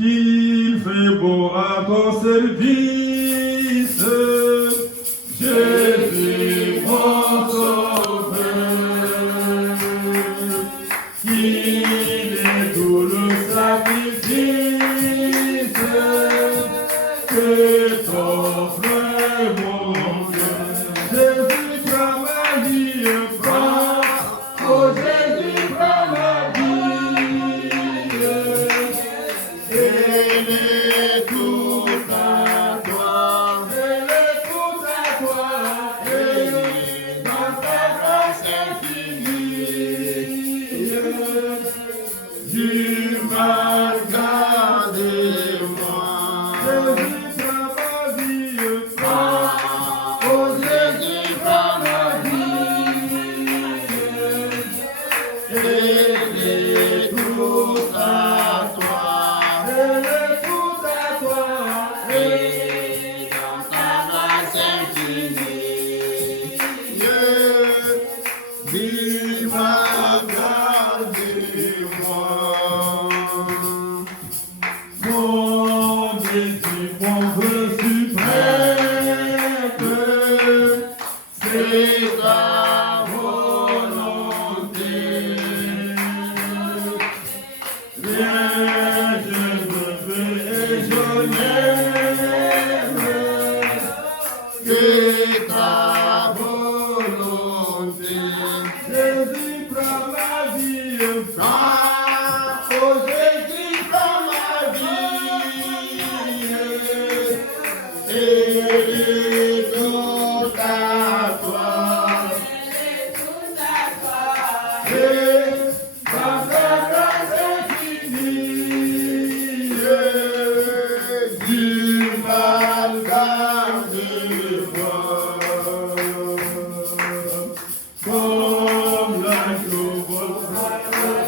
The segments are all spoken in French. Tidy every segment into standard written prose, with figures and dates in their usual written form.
qu'il fait beau à ton service, Jésus mon sauveur, qu'il est tout le sacrifice que t'offre mon Dieu. Jésus prend ma vie, prends, oh Jésus prend ma vie, elle est toute à toi, elle est toute à toi, et dans ta grâce infinie, tu m'as gardé moi. Jésus prend ma vie, prends, oh Jésus prend ma vie, elle est toute à toi, elle est toute à toi, et dans ta grâce infinie, tu m'as gardé moi. Mon Jésus, mon Dieu suprême, c'est ta volonté. Rien je ne veux et je n'aime que ta volonté. Jésus prend ma vie, prends, oh Jésus prend ma vie, elle est toute à toi, et dans ta grâce infinie, tu m'as gardé moi. Comme l'agneau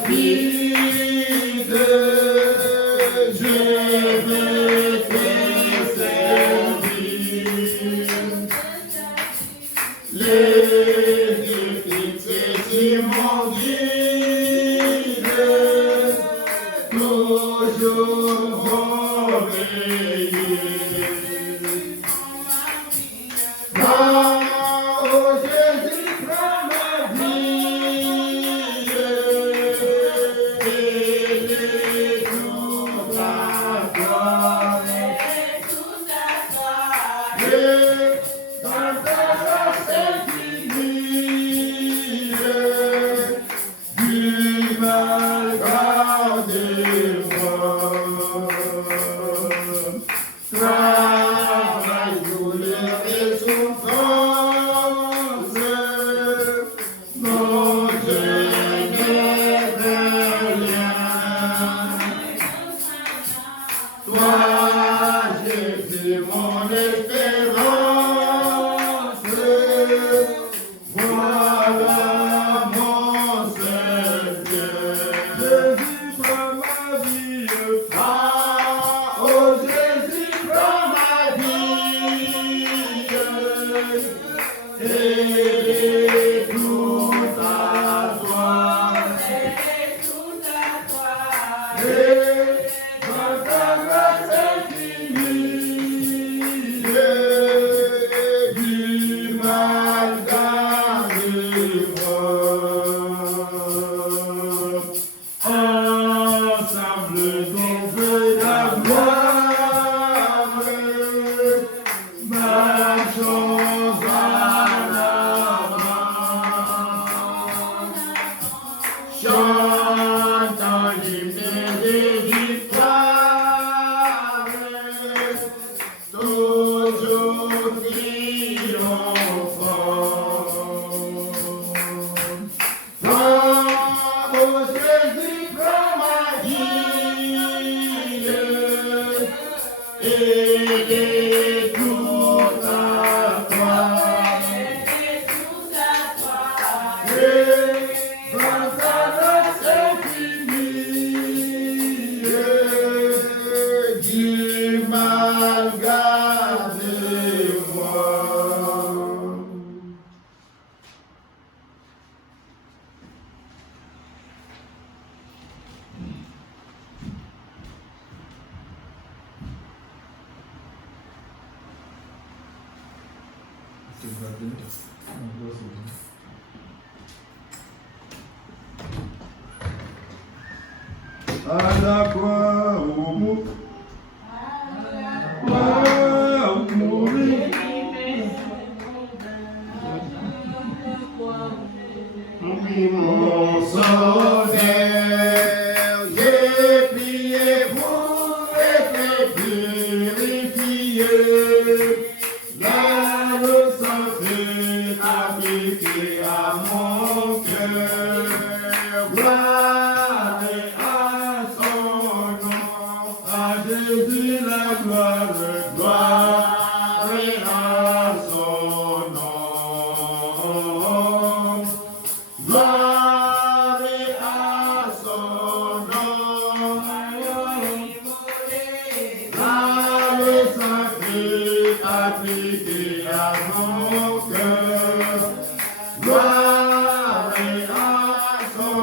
rapide, je vais te servir. Les yeux fixés sur mon guide, toujours veiller. Oh Jésus, prends ma vie, elle est toute à toi, et dans ta grâce infinie, tu m'as gardé moi. Travail, douleur et souffrance, non, je n'ai rien. Toi, Jésus, mon espérance, voilà mon seul Dieu. Jésus prend ma vie, prends, oh Jésus prend ma vie, elle est toute à toi, et dans ta grâce infinie, tu m'as gardé moi. Ensemble donc la gloire, marchons en avant, chantant l'hymne des victoires, toujours triomphant. À la croix, au bout. Mon sauveur, j'ai prié pour être purifié. La leçon fut appliquée à mon cœur. Gloire à son nom, à Jésus la gloire, gloire à son nom. Gloire à son nom. La leçon fut appliquée à mon cœur. Gloire à son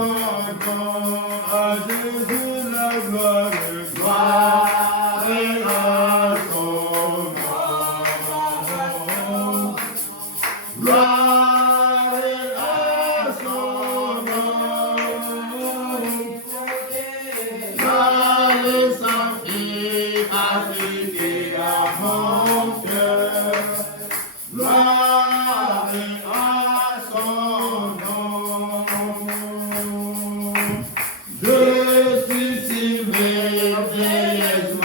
nom. À Jésus la gloire, gloire à son nom. Gloire à son nom. La leçon fut appliquée à mon cœur. Gloire à son nom. Je suis si merveilleusement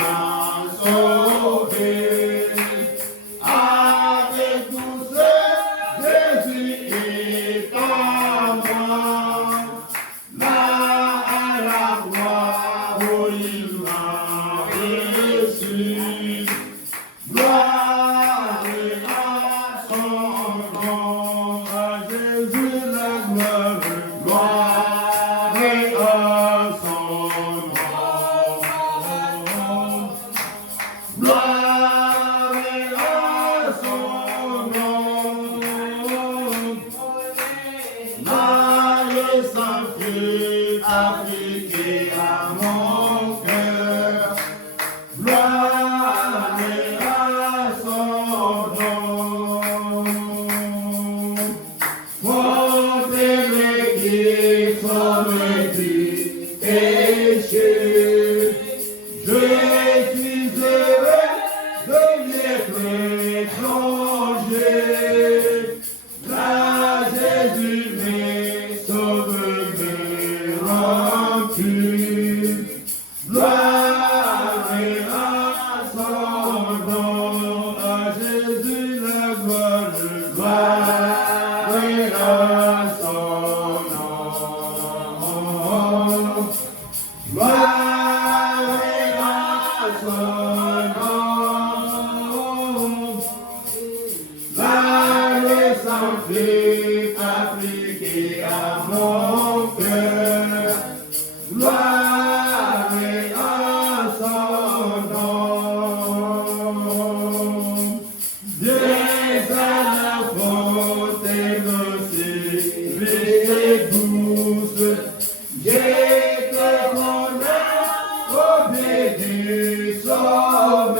sauvé. Avec tout ce Jésus est en moi. Là à la croix où il m'a reçu. Gloire à son nom. À Jésus la gloire, gloire à son nom. Gloire à son nom. La leçon fut appliquée à mon cœur. Gloire à son nom. Comptez-les qui sont petits péchés. Je suis heureux de m'être changé. Là, Jésus m'est sauvé, m'est rempli. Gloire à son nom. À Jésus la gloire, gloire à son nom. Gloire à son nom. La leçon fut appliquée à mon cœur. Gloire à son nom. Viens à la fontaine aussi, riche et douce. Jette mon âme au pied du Sauveur.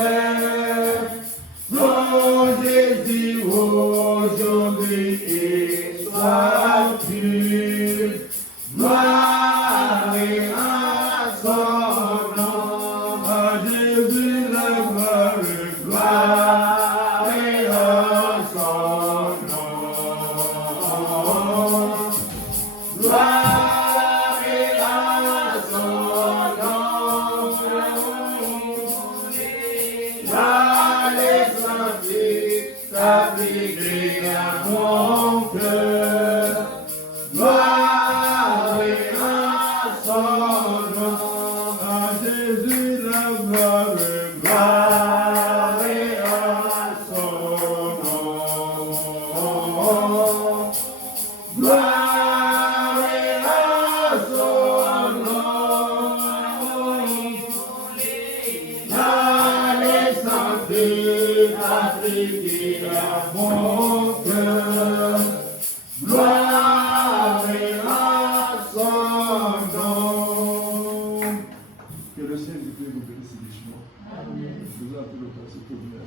Mon Jésus aujourd'hui et sois pur. Gloire à son nom. À Jésus la gloire, gloire à son nom. Gloire à son nom. La leçon fut appliquée à mon cœur. Gloire à son nom. À Jésus la gloire, gloire à son nom. Gloire à son nom. La leçon fut appliquée à mon cœur. Gloire à son nom. Que le Saint-Esprit vous bénisse richement. Amen. Nous avons tout le temps, c'est tout bien.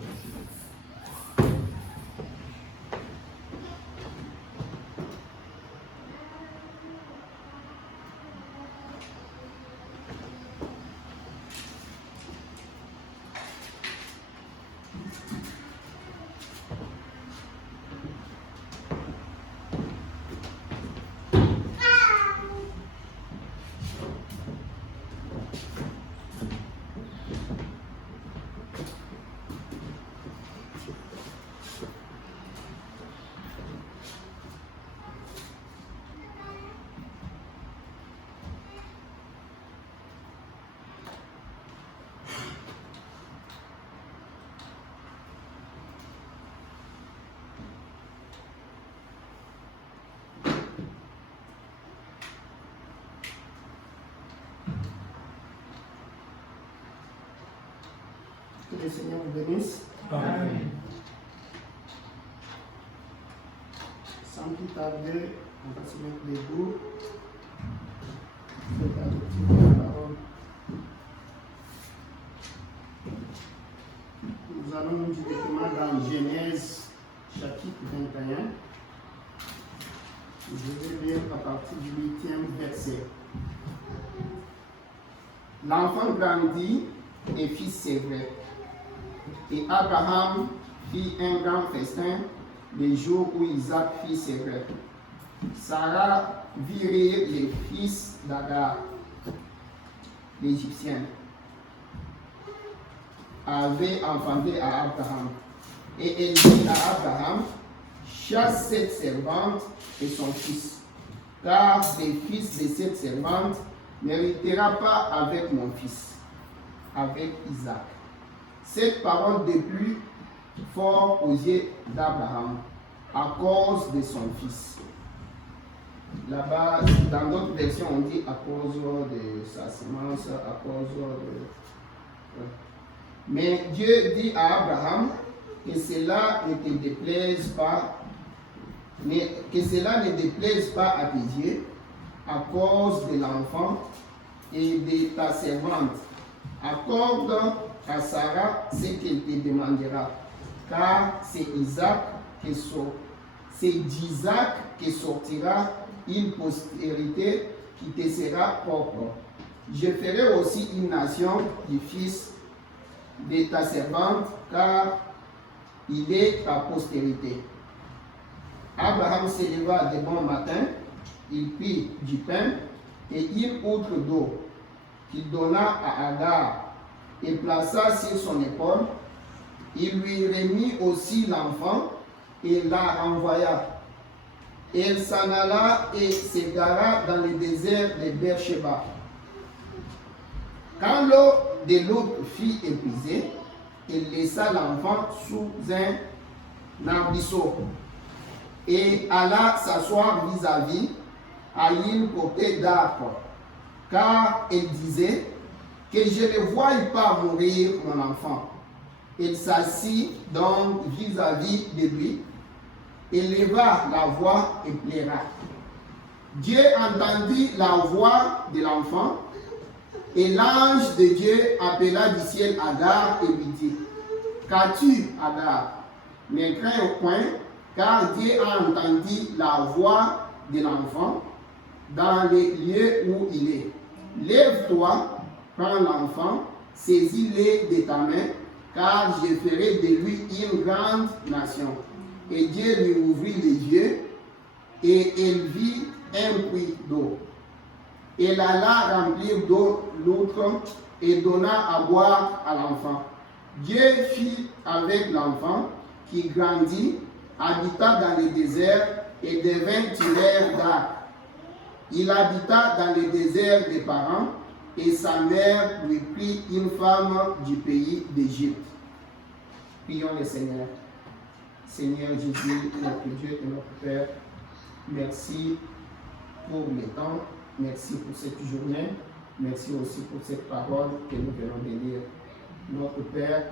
le Seigneur vous bénisse. Amen. Sans plus tarder, on va se mettre debout. Faites adopter la parole. Nous allons directement dans Genèse chapitre 21. Je vais lire à partir du 8e verset. L'enfant grandit et fit ses vrais. Et Abraham fit un grand festin les jours où Isaac fit ses vrais. Sarah vit rire les fils d'Agar, l'Égyptienne, avait enfanté à Abraham. Et elle dit à Abraham, chasse cette servante et son fils, car les fils de cette servante n'héritera pas avec mon fils, avec Isaac. Cette parole déplut fort aux yeux d'Abraham à cause de son fils. Là-bas, dans d'autres versions, on dit à cause de sa semence, à cause de... Mais Dieu dit à Abraham que cela ne te déplaise pas, que cela ne déplaise pas à tes yeux à cause de l'enfant et de ta servante. Accorde à Sarah ce qu'elle te demandera, car c'est d'Isaac que sortira une postérité qui te sera propre. Je ferai aussi une nation du fils de ta servante, car il est ta postérité. Abraham se leva de bon matin, il prit du pain et une outre d'eau qu'il donna à Agar et plaça sur son épaule. Il lui remit aussi l'enfant et la renvoya. Elle s'en alla et s'égara dans le désert de Beersheba. Quand l'eau de l'autre fut épuisée, elle laissa l'enfant sous un arbrisseau et alla s'asseoir vis-à-vis à une portée d'arbre, car elle disait que je ne voie pas mourir mon enfant. Elle s'assit donc vis-à-vis de lui, éleva la voix et pleura. Dieu entendit la voix de l'enfant, et l'ange de Dieu appela du ciel Agar et lui dit, qu'as-tu, Agar? Ne crains point, car Dieu a entendu la voix de l'enfant dans les lieux où il est. Lève-toi, prends l'enfant, saisis-le de ta main, car je ferai de lui une grande nation. Et Dieu lui ouvrit les yeux, et elle vit un puits d'eau. Elle alla remplir d'eau l'autre et donna à boire à l'enfant. Dieu fit avec l'enfant qui grandit, habita dans le désert et devint tireur d'arc. Il habita dans le désert des parents et sa mère lui prit une femme du pays d'Égypte. Prions le Seigneur. Seigneur Jésus, notre Dieu et notre Père, merci pour le temps, merci pour cette journée, merci aussi pour cette parole que nous venons de lire. Notre Père,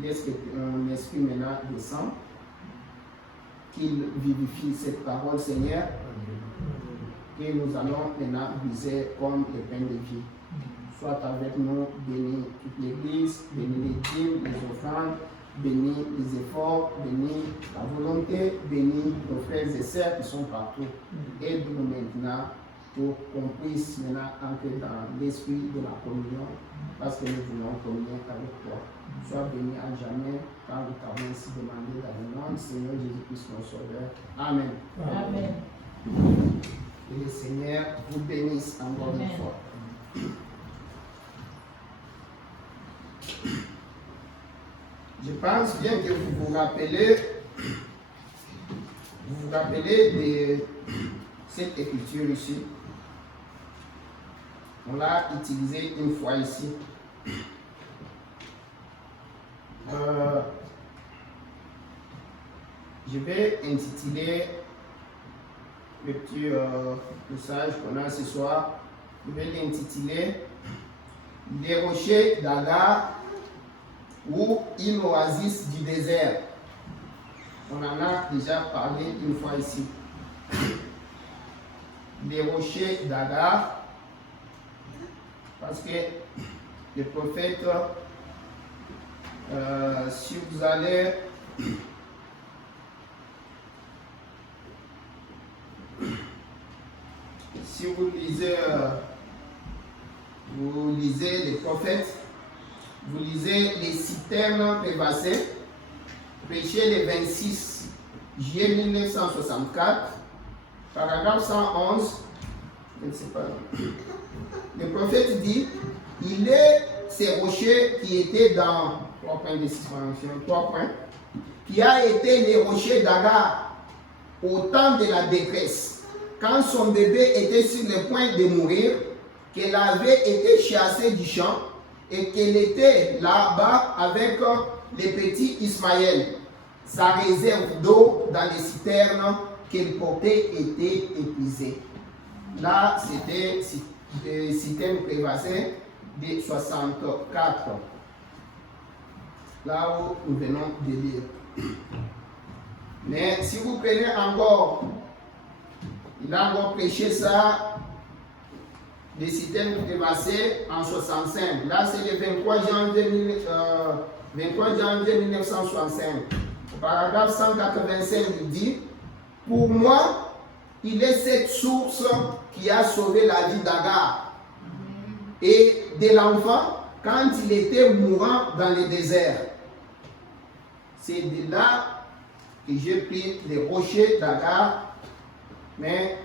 laisse que ton esprit maintenant descende, qu'il vivifie cette parole, Seigneur, que nous allons maintenant viser comme le pain de vie. Sois avec nous, bénis toute l'Église, bénis les dîmes, les offrandes, bénis les efforts, bénis la volonté, bénis nos frères et sœurs qui sont partout. Aide-nous maintenant pour qu'on puisse maintenant entrer dans l'esprit de la communion, parce que nous voulons communier avec toi. Sois béni à jamais, car nous t'avons ainsi demandé dans le nom du Seigneur Jésus-Christ, notre Sauveur. Amen. Amen. Que le Seigneur vous bénisse encore une fois. Je pense bien que vous vous rappelez de cette écriture ici. On l'a utilisée une fois ici. Je vais intituler le petit message qu'on a ce soir. Je vais l'intituler Les rochers d'Agar ou une oasis du désert. On en a déjà parlé une fois ici. Les rochers d'Agar, parce que le prophète, si vous allez si vous lisez les prophètes, vous lisez les citernes prévassées, Péché le 26 juillet 1964, paragraphe 111, je ne sais pas. Le prophète dit, il est ces rochers qui étaient dans 3 points, qui a été les rochers d'Agar au temps de la détresse, quand son bébé était sur le point de mourir, qu'elle avait été chassée du champ et qu'elle était là-bas avec les petits Ismaël. Sa réserve d'eau dans les citernes qu'elle portait était épuisée. Là, c'était des citernes prévassées de 64. Là où nous venons de lire. Mais si vous prenez encore, il a encore prêché ça, des citernes prévassées en 65. Là, c'est le 23 janvier 1965. Paragraphe 185 dit, pour moi, il est cette source qui a sauvé la vie d'Agar et de l'enfant quand il était mourant dans le désert. C'est de là que j'ai pris les rochers d'Agar. Mais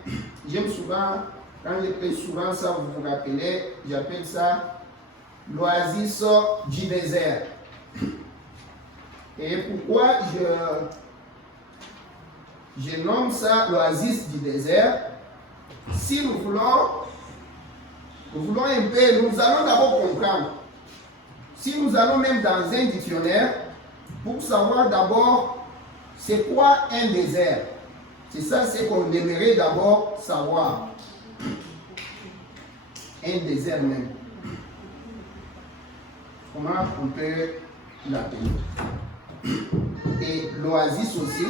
j'aime souvent, quand je fais souvent ça, vous vous rappelez, j'appelle ça l'oasis du désert. Et pourquoi je nomme ça l'oasis du désert? Si nous voulons un peu, nous allons d'abord comprendre. Si nous allons même dans un dictionnaire, pour savoir d'abord c'est quoi un désert. C'est ça, c'est qu'on aimerait d'abord savoir. Un désert même. Comment on peut l'appeler? Et l'oasis aussi.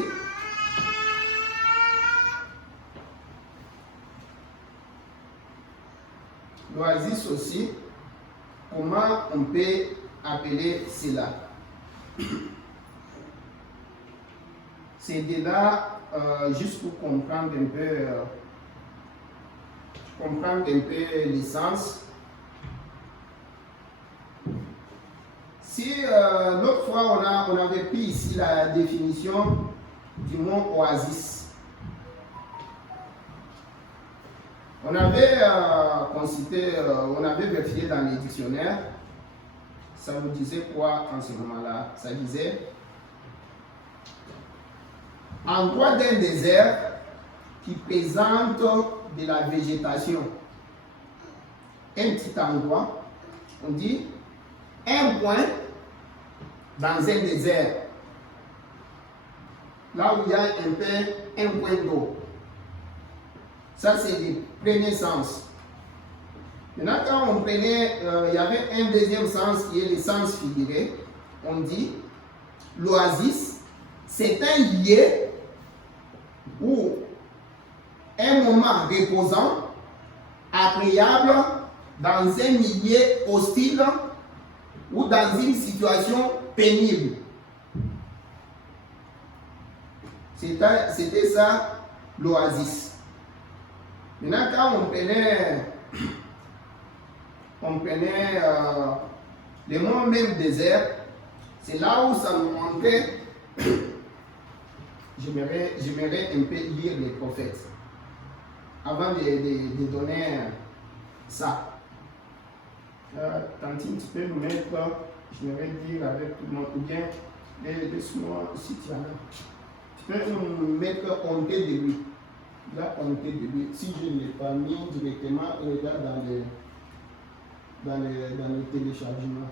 L'oasis aussi, comment on peut appeler cela? C'est de là, juste pour comprendre un peu l'essence. Si l'autre fois on avait pris ici la définition du mot oasis, on avait on avait vérifié dans les dictionnaires, ça vous disait quoi en ce moment-là? Ça disait endroit d'un désert qui présente de la végétation. Un petit endroit, on dit un point dans un désert, là où il y a un point d'eau. Ça, c'est le premier sens. Maintenant, quand on prenait, il y avait un deuxième sens qui est le sens figuré. On dit l'oasis, c'est un lieu où un moment reposant, agréable, dans un milieu hostile ou dans une situation pénible. C'était ça l'oasis. Maintenant, quand on prenait le mot même désert, c'est là où ça nous montrait. J'aimerais un peu lire les prophètes avant de donner ça. Tantine, tu peux nous mettre, j'aimerais dire avec tout le monde, ou bien, laisse-moi si tu en as. Tu peux nous mettre honté de lui. Là, honté de lui. Si je ne l'ai pas mis directement, regarde dans le téléchargement.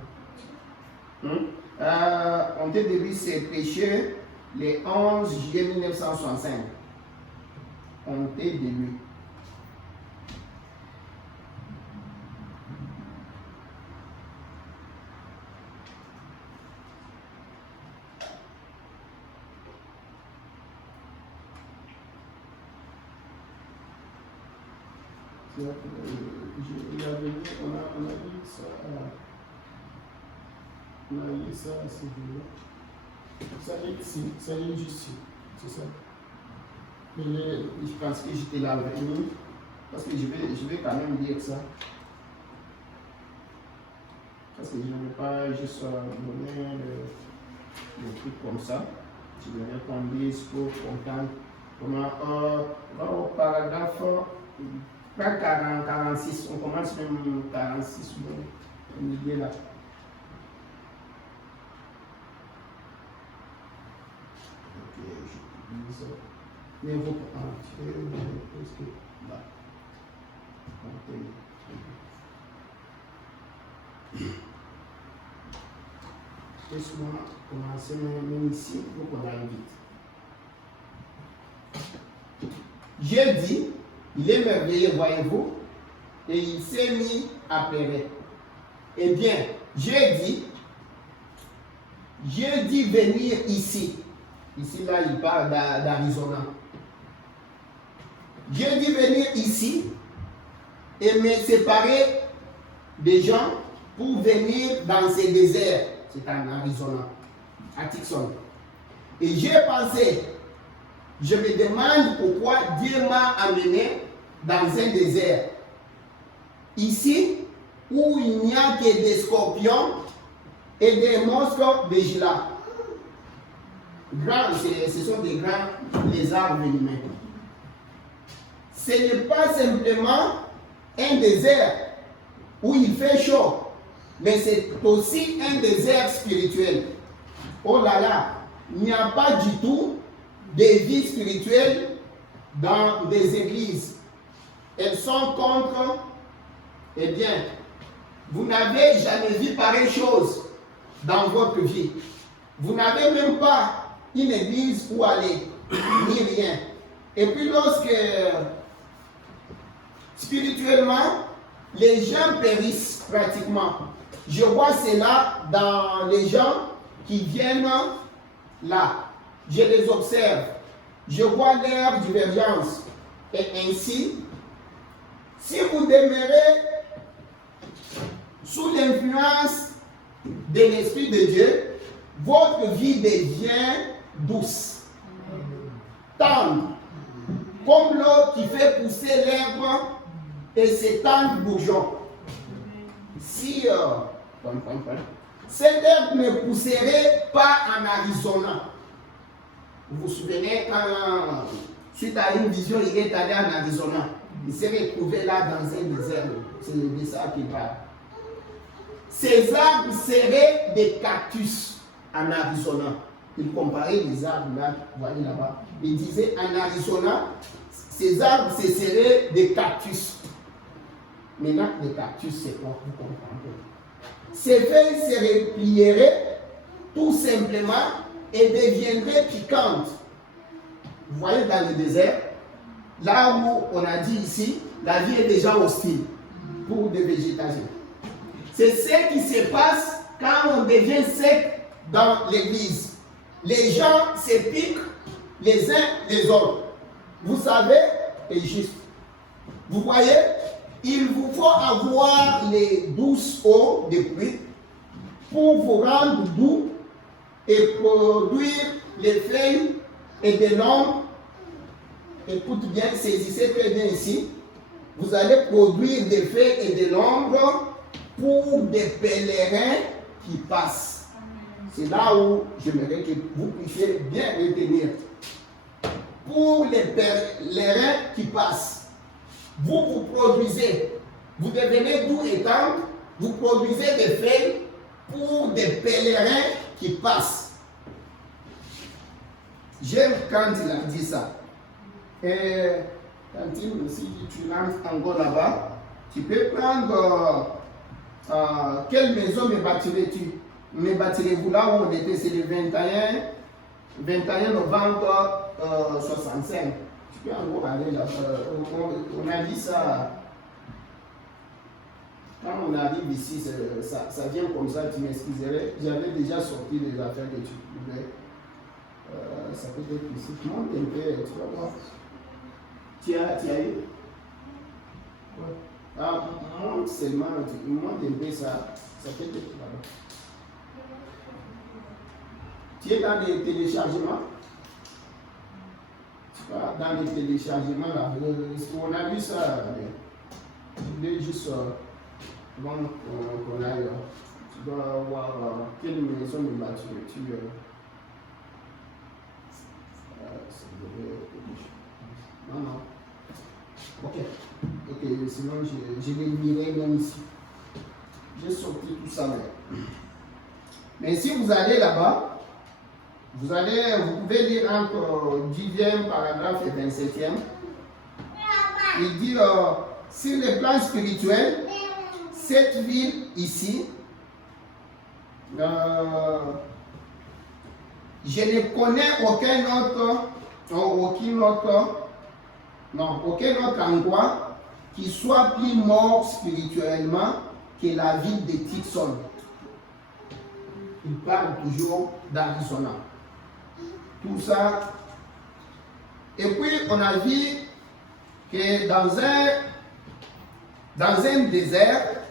Honté de lui, c'est prêché le 11 juillet 1965. Honté de lui. On a vu ça. On a vu ça à ce jour-là. Ça est ici, ça est juste ici. C'est ça. Mais je pense que j'étais là avec nous. Parce que je vais quand même dire ça. Parce que je ne veux pas juste donner le truc comme ça. Je vais tomber pour comprendre comment. On va au paragraphe 46. On commence même 46. On est là. Ok, je publie ça. Mais vous est-ce que là. Laisse-moi commencer même ici pour qu'on aille vite. J'ai dit, il est merveilleux, voyez-vous, et il s'est mis à pleurer. Eh bien, j'ai dit venir ici. Ici, là, il parle d'Arizona. J'ai dit venir ici et me séparer des gens pour venir dans ces déserts. C'est en Arizona, à Tucson. Et j'ai pensé, je me demande pourquoi Dieu m'a amené dans un désert. Ici, où il n'y a que des scorpions et des monstres vigilants. Ce sont des grands lézards venimeux. Ce n'est pas simplement un désert où il fait chaud, mais c'est aussi un désert spirituel. Oh là là, il n'y a pas du tout de vie spirituelle dans des églises. Elles sont contre, eh bien, vous n'avez jamais vu pareille chose dans votre vie. Vous n'avez même pas une église où aller, ni rien. Et puis lorsque, spirituellement, les gens périssent pratiquement. Je vois cela dans les gens qui viennent là. Je les observe. Je vois leur divergence. Et ainsi, si vous demeurez sous l'influence de l'Esprit de Dieu, votre vie devient douce, tendre, comme l'eau qui fait pousser l'herbe et s'étendre bourgeon. Si cette herbe ne pousserait pas en Arizona, vous vous souvenez quand, suite à une vision, il est allé en Arizona, il s'est retrouvé là dans un désert, c'est de ça qu'il parle. Ces arbres seraient des cactus en Arizona. Il comparait les arbres là, vous voyez là-bas. Il disait en Arizona, ces arbres, ce seraient des cactus. Maintenant, les cactus, c'est quoi? Vous comprenez? Ces feuilles se replieraient tout simplement et deviendraient piquantes. Vous voyez dans le désert, là où on a dit ici, la vie est déjà hostile pour des végétations. C'est ce qui se passe quand on devient sec dans l'église. Les gens se piquent les uns les autres. Vous savez, et juste, vous voyez, il vous faut avoir les douces eaux de pluie pour vous rendre doux et produire les feuilles et de l'ombre. Écoute bien, saisissez très bien ici. Vous allez produire des feuilles et de l'ombre pour des pèlerins qui passent. C'est là où j'aimerais que vous puissiez bien retenir. Pour les pèlerins qui passent, vous produisez, vous devenez doux et tendre, vous produisez des feuilles pour des pèlerins qui passent. J'aime quand il a dit ça. Et quand si tu rentres encore là-bas, tu peux prendre quelle maison me bâtirais-tu? Me bâtirez-vous là où on était? C'est le 21 novembre 65. Tu peux encore aller là. On a dit ça. Quand on arrive ici, ça vient comme ça, tu m'excuserais. J'avais déjà sorti les affaires que tu pouvais. Ça peut être ici. Monte un peu, tu vas voir. Tu as eu? Ouais. Monte seulement, monte un peu ça peut être là-bas. Tu es dans les téléchargements? Dans les téléchargements là, on a vu ça. Je voulais juste avant qu'on aille. Tu dois voir quelle maison de bâtiment tu non, non. Ok, sinon je l'éliminerai même ici. J'ai sorti tout ça là. Mais si vous allez là-bas, vous pouvez lire entre 10e paragraphe et 27e. Il dit, sur le plan spirituel, cette ville ici, je ne connais aucun autre endroit qui soit plus mort spirituellement que la ville de Tucson. Il parle toujours d'Arizona. Tout ça. Et puis, on a vu que dans un désert,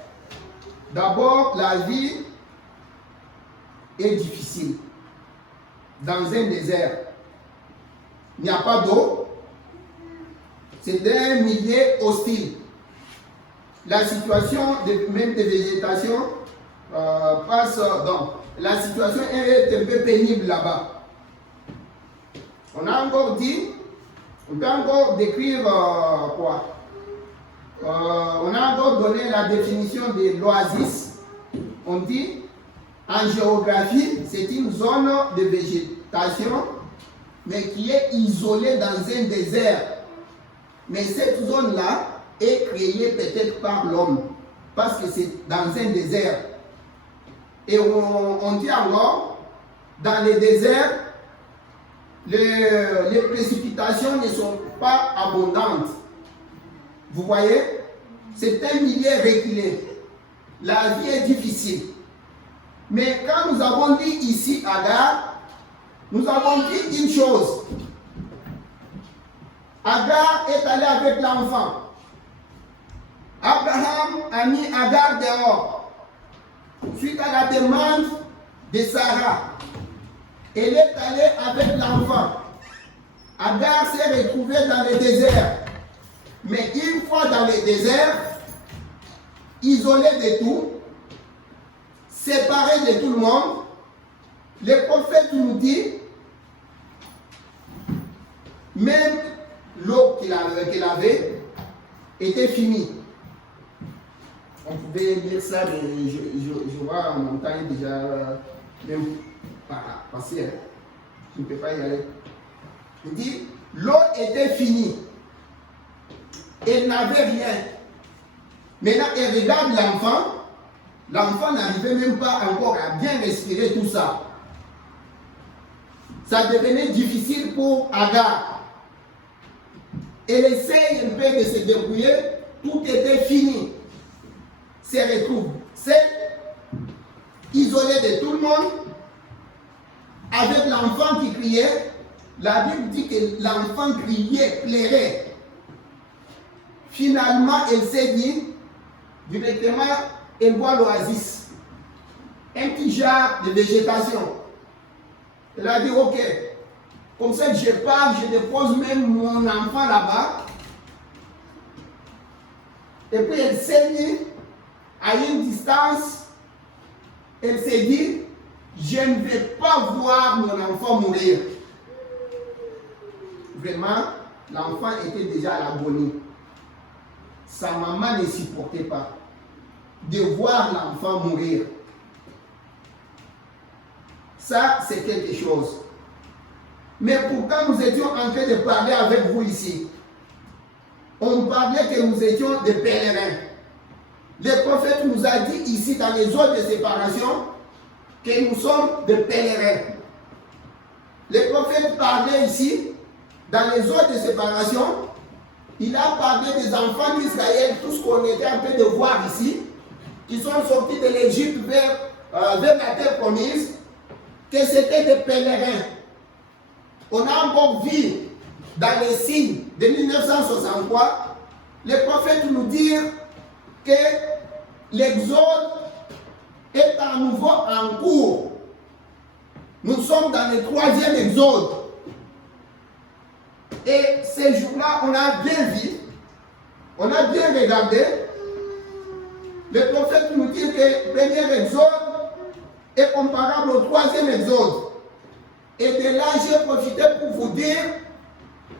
d'abord, la vie est difficile. Dans un désert, il n'y a pas d'eau. C'est un milieu hostile. La situation, même de végétation, passe. Donc, la situation est un peu pénible là-bas. On a encore dit, on peut encore décrire quoi? On a encore donné la définition de l'oasis. On dit, en géographie, c'est une zone de végétation, mais qui est isolée dans un désert. Mais cette zone-là est créée peut-être par l'homme, parce que c'est dans un désert. Et on dit encore, dans les déserts, les précipitations ne sont pas abondantes. Vous voyez, c'est un milieu reculé. La vie est difficile. Mais quand nous avons dit ici Agar, nous avons dit une chose. Agar est allé avec l'enfant. Abraham a mis Agar dehors. Suite à la demande de Sarah, elle est allée avec l'enfant. Agar s'est retrouvée dans le désert. Mais une fois dans le désert, isolée de tout, séparée de tout le monde, le prophète nous dit, même l'eau qu'il avait était finie. On pouvait lire ça, mais je vois en montagne déjà, même passer. Je ne peux pas y aller. Il dit, l'eau était finie. Elle n'avait rien. Maintenant, elle regarde l'enfant. L'enfant n'arrivait même pas encore à bien respirer tout ça. Ça devenait difficile pour Agar. Elle essaye un peu de se débrouiller. Tout était fini. Se retrouve seule, isolée de tout le monde, avec l'enfant qui criait. La Bible dit que l'enfant criait, pleurait. Finalement, elle s'est dit, directement, elle voit l'oasis. Un petit genre de végétation. Elle a dit, ok, comme ça que je pars, je dépose même mon enfant là-bas. Et puis elle s'est mise à une distance. Elle s'est dit, je ne vais pas voir mon enfant mourir. Vraiment, l'enfant était déjà à l'agonie. Sa maman ne supportait pas de voir l'enfant mourir. Ça, c'est quelque chose. Mais pourquoi nous étions en train de parler avec vous ici? On parlait que nous étions des pèlerins. Le prophète nous a dit ici dans les eaux de séparation que nous sommes des pèlerins. Le prophète parlait ici dans les eaux de séparation. Il a parlé des enfants d'Israël, tout ce qu'on était en train de voir ici, qui sont sortis de l'Égypte vers la terre promise, que c'était des pèlerins. On a encore vu dans les signes de 1963 les prophètes nous disent que l'exode est à nouveau en cours. Nous sommes dans le 3e exode. Et ces jours-là, on a bien vu, on a bien regardé. Le prophète nous dit que le premier exode est comparable au 3e exode. Et de là, j'ai profité pour vous dire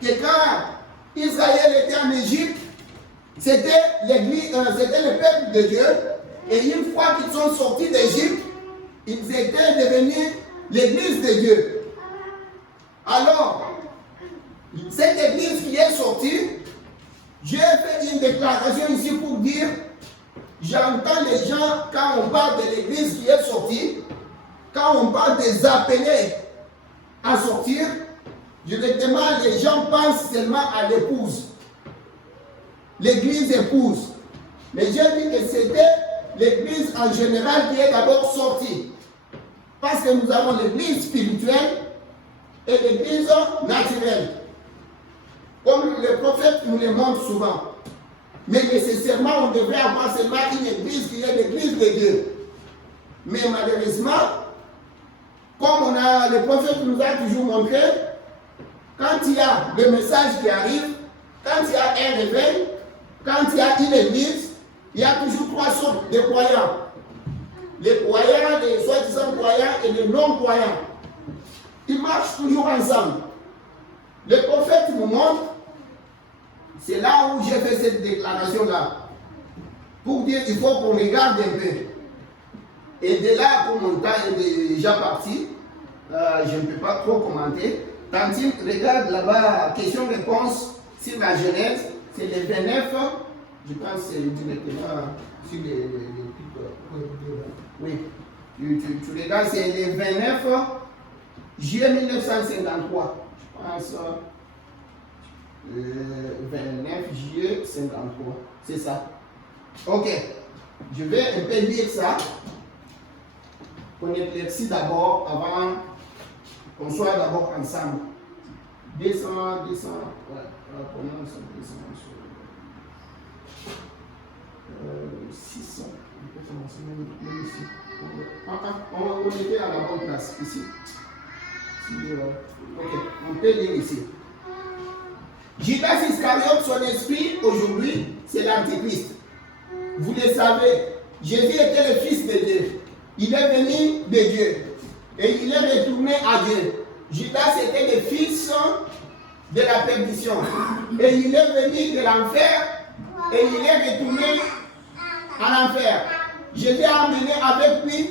que quand Israël était en Égypte, c'était le peuple de Dieu. Et une fois qu'ils sont sortis d'Égypte, ils étaient devenus l'église de Dieu. Alors, cette église qui est sortie, j'ai fait une déclaration ici pour dire, j'entends les gens, quand on parle de l'église qui est sortie, quand on parle des appelés à sortir, directement les gens pensent seulement à l'épouse. L'église épouse. Mais j'ai dit que c'était l'église en général qui est d'abord sortie. Parce que nous avons l'église spirituelle et l'église naturelle. Comme le prophète nous le montre souvent. Mais nécessairement, on devrait avoir seulement une église qui est l'église de Dieu. Mais malheureusement, comme le prophète nous a toujours montré, quand il y a le message qui arrive, quand il y a un réveil, quand il y a une église, il y a toujours 3 sortes de croyants. Les croyants, les soi-disant croyants et les non-croyants. Ils marchent toujours ensemble. Le prophète nous montre, c'est là où j'ai fait cette déclaration-là, pour dire qu'il faut qu'on regarde un peu. Et de là, comme mon temps est déjà parti, je ne peux pas trop commenter. Tantine, regarde là-bas, question-réponse sur la Genèse, c'est le 29, je pense que c'est directement sur les oui, tu regardes, c'est le 29 juillet 1953, je pense, 29 juillet 53, c'est ça. Ok, je vais un peu lire ça, qu'on éclaircit d'abord avant qu'on soit d'abord ensemble. 200, ouais, comment ça 600, on peut commencer même ici. On était à la bonne place, ici. Ok, on peut lire ici. Judas Iscariote, son esprit aujourd'hui, c'est l'Antichrist. Vous le savez, Jésus était le Fils de Dieu. Il est venu de Dieu. Et il est retourné à Dieu. Judas était le fils de la perdition. Et il est venu de l'enfer. Et il est retourné à l'enfer. Jésus a amené avec lui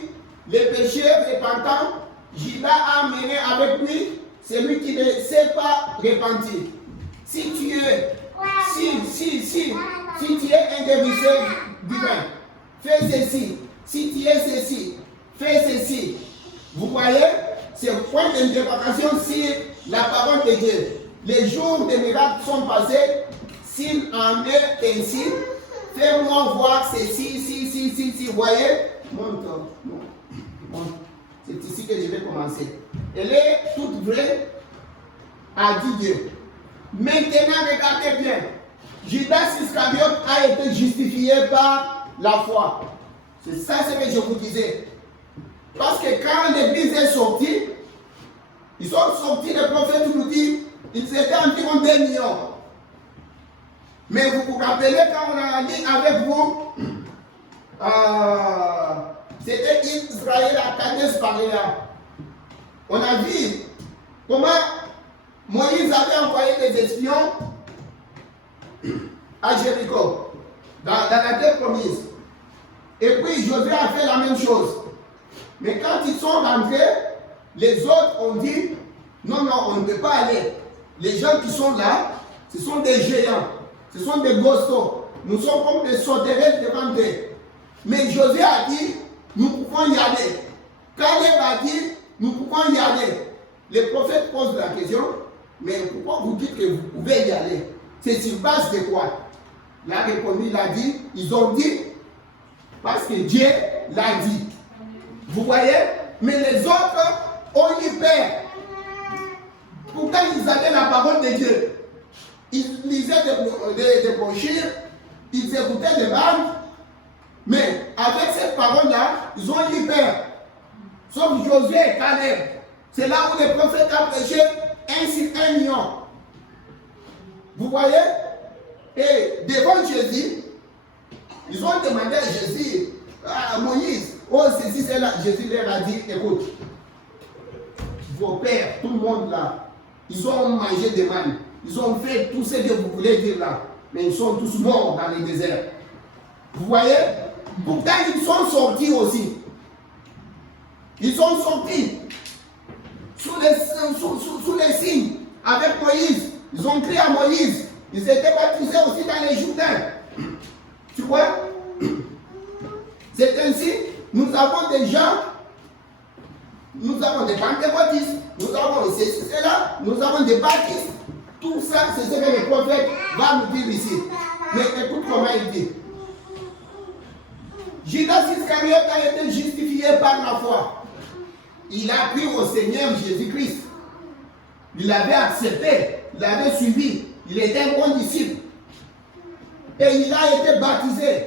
les pécheurs repentants. Judas a amené avec lui celui qui ne s'est pas repenti. Si tu es, si tu es un guérisseur divin, fais ceci. Si tu es ceci, fais ceci. Vous voyez, c'est un point d'interprétation sur la parole de Dieu. Les jours des miracles sont passés. S'il en est ainsi, fais-moi voir ceci, si, vous voyez, monte. C'est ici que je vais commencer. Elle est toute vraie, a dit Dieu. Maintenant, regardez bien. Judas Iscariote a été justifié par la foi. C'est ça ce que je vous disais. Parce que quand l'église est sortie, ils sont sortis, le prophète nous dit, ils étaient environ 2 millions. Mais vous vous rappelez quand on a dit avec vous, c'était Israël à Kadesh Barnea. On a vu comment Moïse avait envoyé des espions à Jéricho, dans la terre promise. Et puis Josué a fait la même chose. Mais quand ils sont rentrés, les autres ont dit, non, on ne peut pas aller. Les gens qui sont là, ce sont des géants, ce sont des gostos. Nous sommes comme des sauterelles devant eux. Mais Josué a dit, nous pouvons y aller. Caleb a dit, nous pouvons y aller. Les prophètes posent la question, mais pourquoi vous dites que vous pouvez y aller? C'est sur base de quoi? La réponse, il a dit, ils ont dit, parce que Dieu l'a dit. Vous voyez? Mais les autres ont eu peur. Pourtant, ils avaient la parole de Dieu. Ils lisaient des brochures, ils écoutaient des bandes, mais avec cette parole-là, ils ont eu peur. Sauf Josué et Caleb. C'est là où les prophètes ont prêché 1 sur 1 million. Vous voyez? Et devant Jésus, ils ont demandé à Jésus, à Moïse, oh ceci, c'est là. Jésus leur a dit, écoute, vos pères, tout le monde là, ils ont mangé des mannes. Ils ont fait tout ce que vous voulez dire là. Mais ils sont tous morts dans les déserts. Vous voyez? Pourtant, ils sont sortis aussi. Ils sont sortis sous les signes avec Moïse. Ils ont crié à Moïse. Ils étaient baptisés aussi dans les Jourdains. Tu vois? C'est ainsi, nous avons des gens, nous avons des pentecôtistes, nous avons ceci, cela, nous avons des baptistes. Tout ça, c'est ce que le prophète va nous dire ici. Mais écoute comment il dit. Judas Iscariote a été justifié par la foi. Il a cru au Seigneur Jésus-Christ. Il l'avait accepté, il l'avait suivi. Il était un bon disciple. Et il a été baptisé.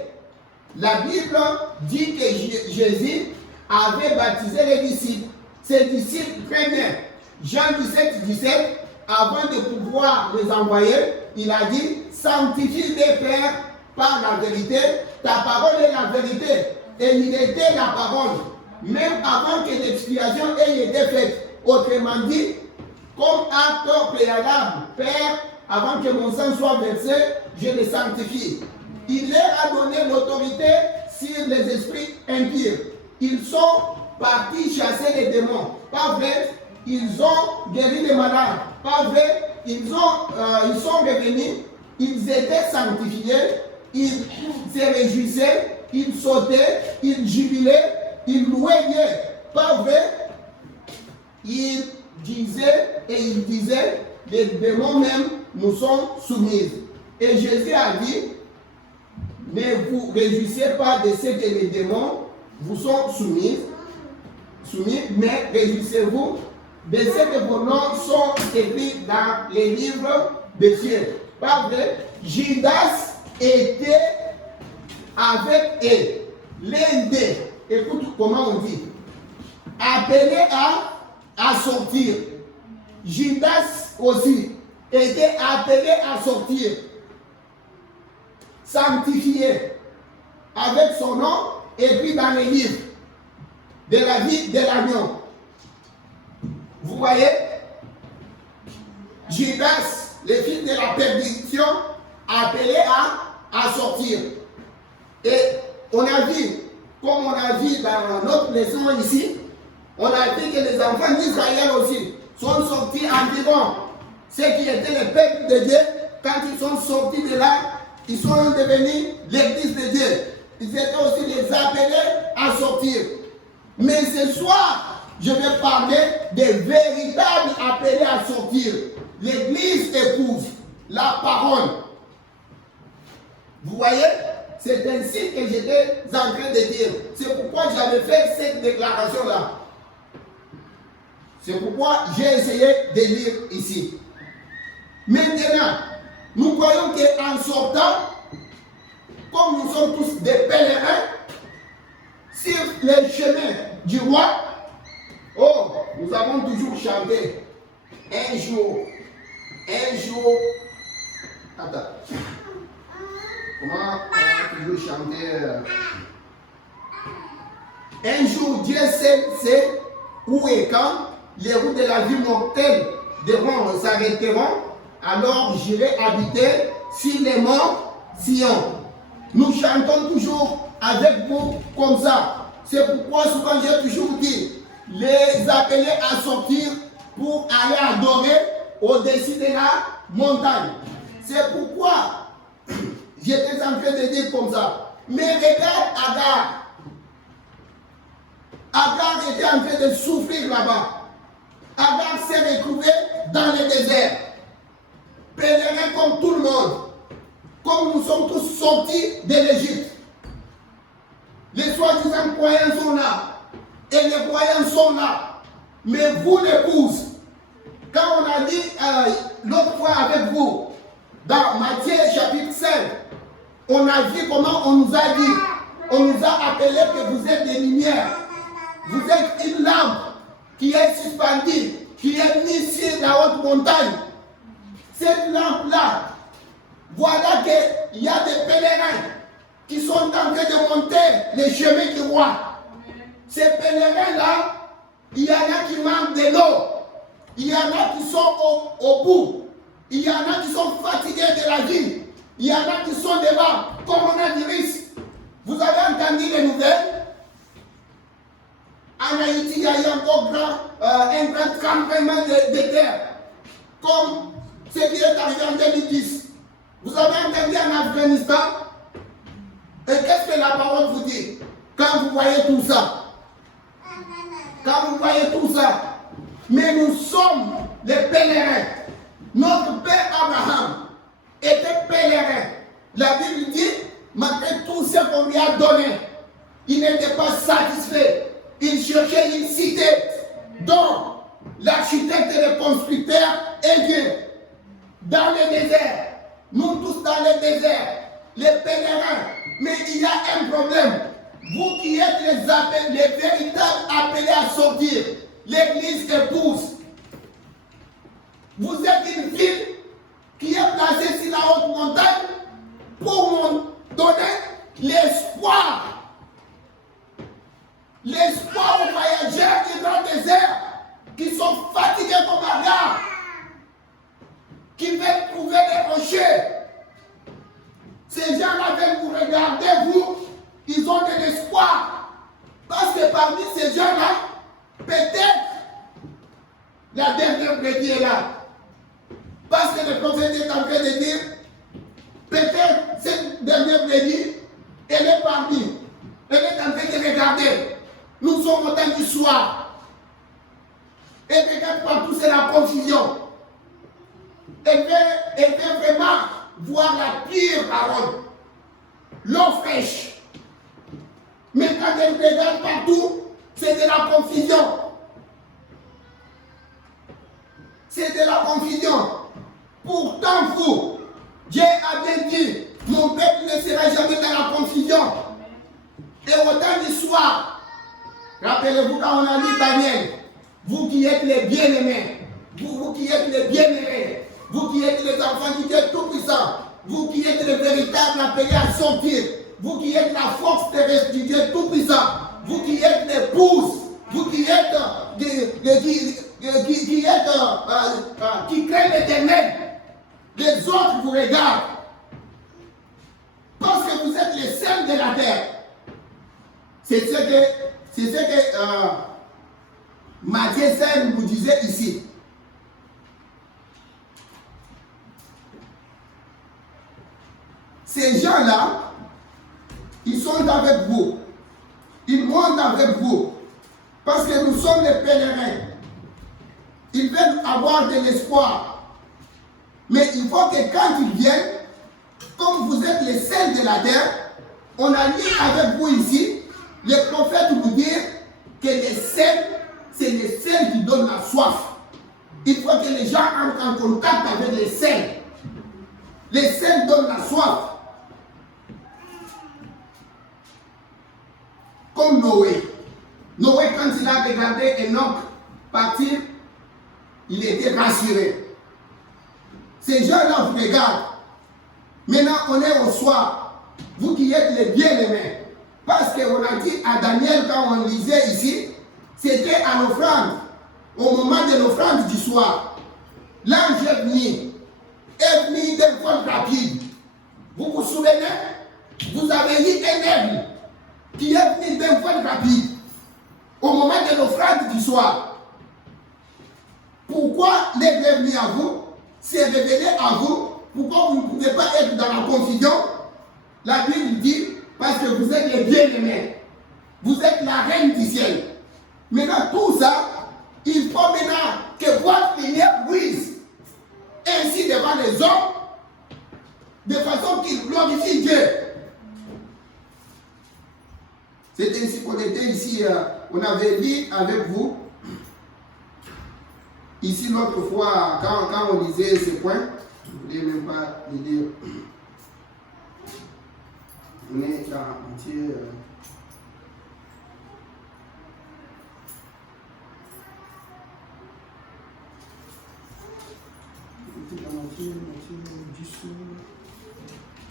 La Bible dit que Jésus avait baptisé les disciples. Ses disciples prenaient Jean 17, 17. Avant de pouvoir les envoyer, il a dit, sanctifie les pères par la vérité, ta parole est la vérité. Et il était la parole, même avant que l'expiation ait été faite. Autrement dit, comme acte préalable, Père, avant que mon sang soit versé, je les sanctifie. Il leur a donné l'autorité sur les esprits impurs. Ils sont partis chasser les démons. Pas vrai? Ils ont guéri les malades. Pas vrai? Ils sont revenus. Ils étaient sanctifiés. Ils se réjouissaient. Ils sautaient. Ils jubilaient. Ils louaient Dieu. Pas vrai? Ils disaient et ils disaient, les démons même nous sont soumis. Et Jésus a dit, ne vous réjouissez pas de ce que les démons vous sont soumis, mais réjouissez-vous de ce que vos noms sont écrits dans les livres de Dieu. Pas vrai? Judas était avec eux, l'un d'eux, écoute comment on dit, appelé à sortir. Judas aussi était appelé à sortir, sanctifié avec son nom écrit dans les livres de la vie de l'agneau. Vous voyez? Judas, le fils de la perdition, appelé à sortir. Et on a vu, comme on a vu dans notre leçon ici, on a vu que les enfants d'Israël aussi sont sortis environ. Ceux qui étaient le peuple de Dieu, quand ils sont sortis de là, ils sont devenus l'église de Dieu. Ils étaient aussi les appelés à sortir. Mais ce soir, je vais parler des véritables appelés à sortir. L'église épouse la parole. Vous voyez? C'est ainsi que j'étais en train de dire. C'est pourquoi j'avais fait cette déclaration-là. C'est pourquoi j'ai essayé de lire ici. Maintenant, nous croyons qu'en sortant, comme nous sommes tous des pèlerins, sur les chemins du roi, oh, nous avons toujours chanté. Un jour, attends. Comment on a toujours chanté? Un jour, Dieu sait où et quand les routes de la vie mortelle s'arrêteront, alors j'irai habiter sur les monts Sion. Nous chantons toujours avec vous comme ça. C'est pourquoi souvent j'ai toujours dit, les appeler à sortir pour aller adorer au-dessus de la montagne. C'est pourquoi j'étais en train de dire comme ça. Mais regarde Agar. Agar était en train de souffrir là-bas. Agar s'est retrouvé dans le désert. Pèlerin comme tout le monde. Comme nous sommes tous sortis de l'Égypte. Les soi-disant croyants sont là. Et les croyants sont là. Mais vous, l'épouse, quand on a dit l'autre fois avec vous, dans Matthieu chapitre 5, On a vu comment on nous a dit. On nous a appelé que vous êtes des lumières. Vous êtes une lampe qui est suspendue, qui est mise sur la haute montagne. Cette lampe-là, voilà qu'il y a des pèlerins qui sont en train de monter les chemins du roi. Ces pèlerins-là, il y en a qui manquent de l'eau. Il y en a qui sont au bout. Il y en a qui sont fatigués de la vie. Il y en a qui sont devant coronavirus. Vous avez entendu les nouvelles? En Haïti, il y a eu encore un grand tremblement de terre. Comme ce qui est arrivé en 2010. Vous avez entendu en Afghanistan? Et qu'est-ce que la parole vous dit quand vous voyez tout ça? Quand vous voyez tout ça, mais nous sommes les pèlerins. Notre père Abraham était pèlerin. La Bible dit, malgré tout ce qu'on lui a donné, il n'était pas satisfait. Il cherchait une cité dont l'architecte et le constructeur est Dieu. Dans le désert, nous tous dans le désert, les pèlerins. Mais il y a un problème. Vous qui êtes les véritables appelés à sortir, l'église épouse. Vous êtes une ville qui est placée sur la haute montagne pour nous donner l'espoir. L'espoir aux voyageurs qui sont dans le désert, qui sont fatigués comme Agar, qui veulent trouver des rochers. Ces gens-là veulent vous regarder, vous. Ils ont de l'espoir. Parce que parmi ces gens-là, peut-être la dernière prédit est là. Parce que le prophète est en train de dire, peut-être cette dernière prédit, elle est parmi. Elle est en train de regarder. Nous sommes au temps du soir. Et regarde partout, c'est la confusion. Elle veut vraiment voir la pure parole. L'eau fraîche. Mais quand elle regarde partout, c'est de la confusion. C'est de la confusion. Pourtant, vous, Dieu a bien dit, mon peuple ne sera jamais dans la confusion. Et au temps du soir, rappelez-vous quand on a lu Daniel, vous qui êtes les bien-aimés, vous qui êtes les bien-aimés, vous qui êtes les enfants du Dieu Tout-Puissant, vous qui êtes les véritables appelés à sortir, vous qui êtes la force terrestre du Dieu Tout-Puissant, vous qui êtes l'épouse, vous qui êtes qui craignent l'Éternel, les autres vous regardent. Parce que vous êtes les seuls de la terre. C'est ce que Matthieu 5 vous disait ici. Ces gens-là, ils sont avec vous. Ils montent avec vous. Parce que nous sommes les pèlerins. Ils veulent avoir de l'espoir. Mais il faut que quand ils viennent, comme vous êtes les seuls de la terre, on a lu avec vous ici, les prophètes vous dire que les seuls, c'est les seuls qui donnent la soif. Il faut que les gens entrent en contact avec les seuls. Les seuls donnent la soif. Comme Noé. Noé, quand il a regardé Enoch partir, il était rassuré. Ces gens-là vous regardent. Maintenant, on est au soir. Vous qui êtes les bien-aimés. Parce qu'on a dit à Daniel, quand on lisait ici, c'était à l'offrande. Au moment de l'offrande du soir. L'ange est venu d'un vol rapide. Vous vous souvenez? Vous avez eu un aigle qui est venu d'un vol rapide. Au moment de l'offrande du soir. Pourquoi l'aigle est venu à vous? C'est révélé à vous. Pourquoi vous ne pouvez pas être dans la confusion? La Bible dit, parce que vous êtes les bien-aimés. Vous êtes la reine du ciel. Maintenant, tout ça, il faut maintenant que votre lumière brille ainsi devant les hommes, de façon qu'ils glorifient Dieu. C'est ainsi qu'on était ici, on avait lu avec vous, ici l'autre fois, quand on lisait ce point, je ne voulais même pas le dire. On est dans entier. Matthieu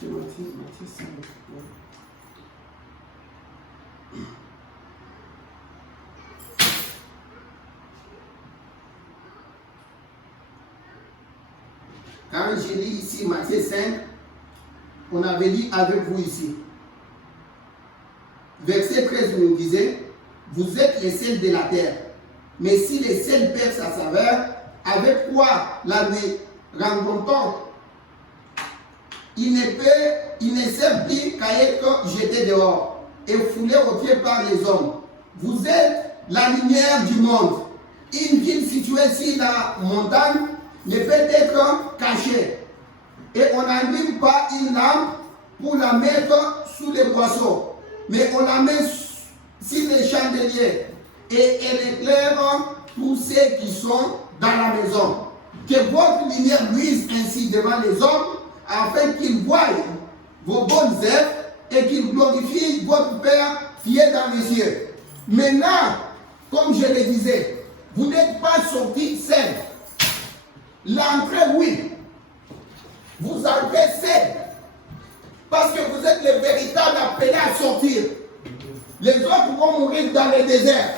10, Matthieu 5. Quand j'ai lu ici Matthieu 5, on avait lu avec vous ici. Verset 13 nous disait, vous êtes les sels de la terre. Mais si les sels perdent sa saveur, avec quoi la rencontrons? Il ne sert plus qu'à être jeté dehors et foulé au pied par les hommes. Vous êtes la lumière du monde. Une ville située sur la montagne ne peut être cachée. Et on n'allume pas une lampe pour la mettre sous les boisseaux, mais on la met sur les chandeliers et elle éclaire tous ceux qui sont dans la maison. Que votre lumière luise ainsi devant les hommes, afin qu'ils voient vos bonnes œuvres et qu'ils glorifient votre Père qui est dans les cieux. Maintenant, comme je le disais, vous n'êtes pas sortis seuls. L'entrée, oui. Vous entrez seuls. Parce que vous êtes les véritables appelés à sortir. Les autres vont mourir dans le désert.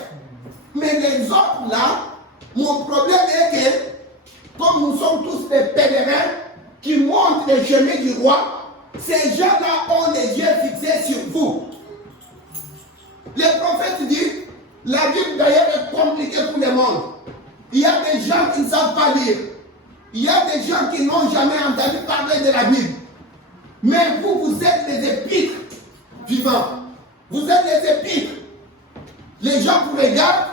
Mais les autres là, mon problème est que, comme nous sommes tous des pèlerins qui montent les chemins du roi, ces gens-là ont les yeux fixés sur vous. Les prophètes disent, la Bible d'ailleurs est compliquée pour le monde. Il y a des gens qui ne savent pas lire. Il y a des gens qui n'ont jamais entendu parler de la Bible. Mais vous, vous êtes les épîtres vivants. Vous êtes les épîtres. Les gens vous regardent,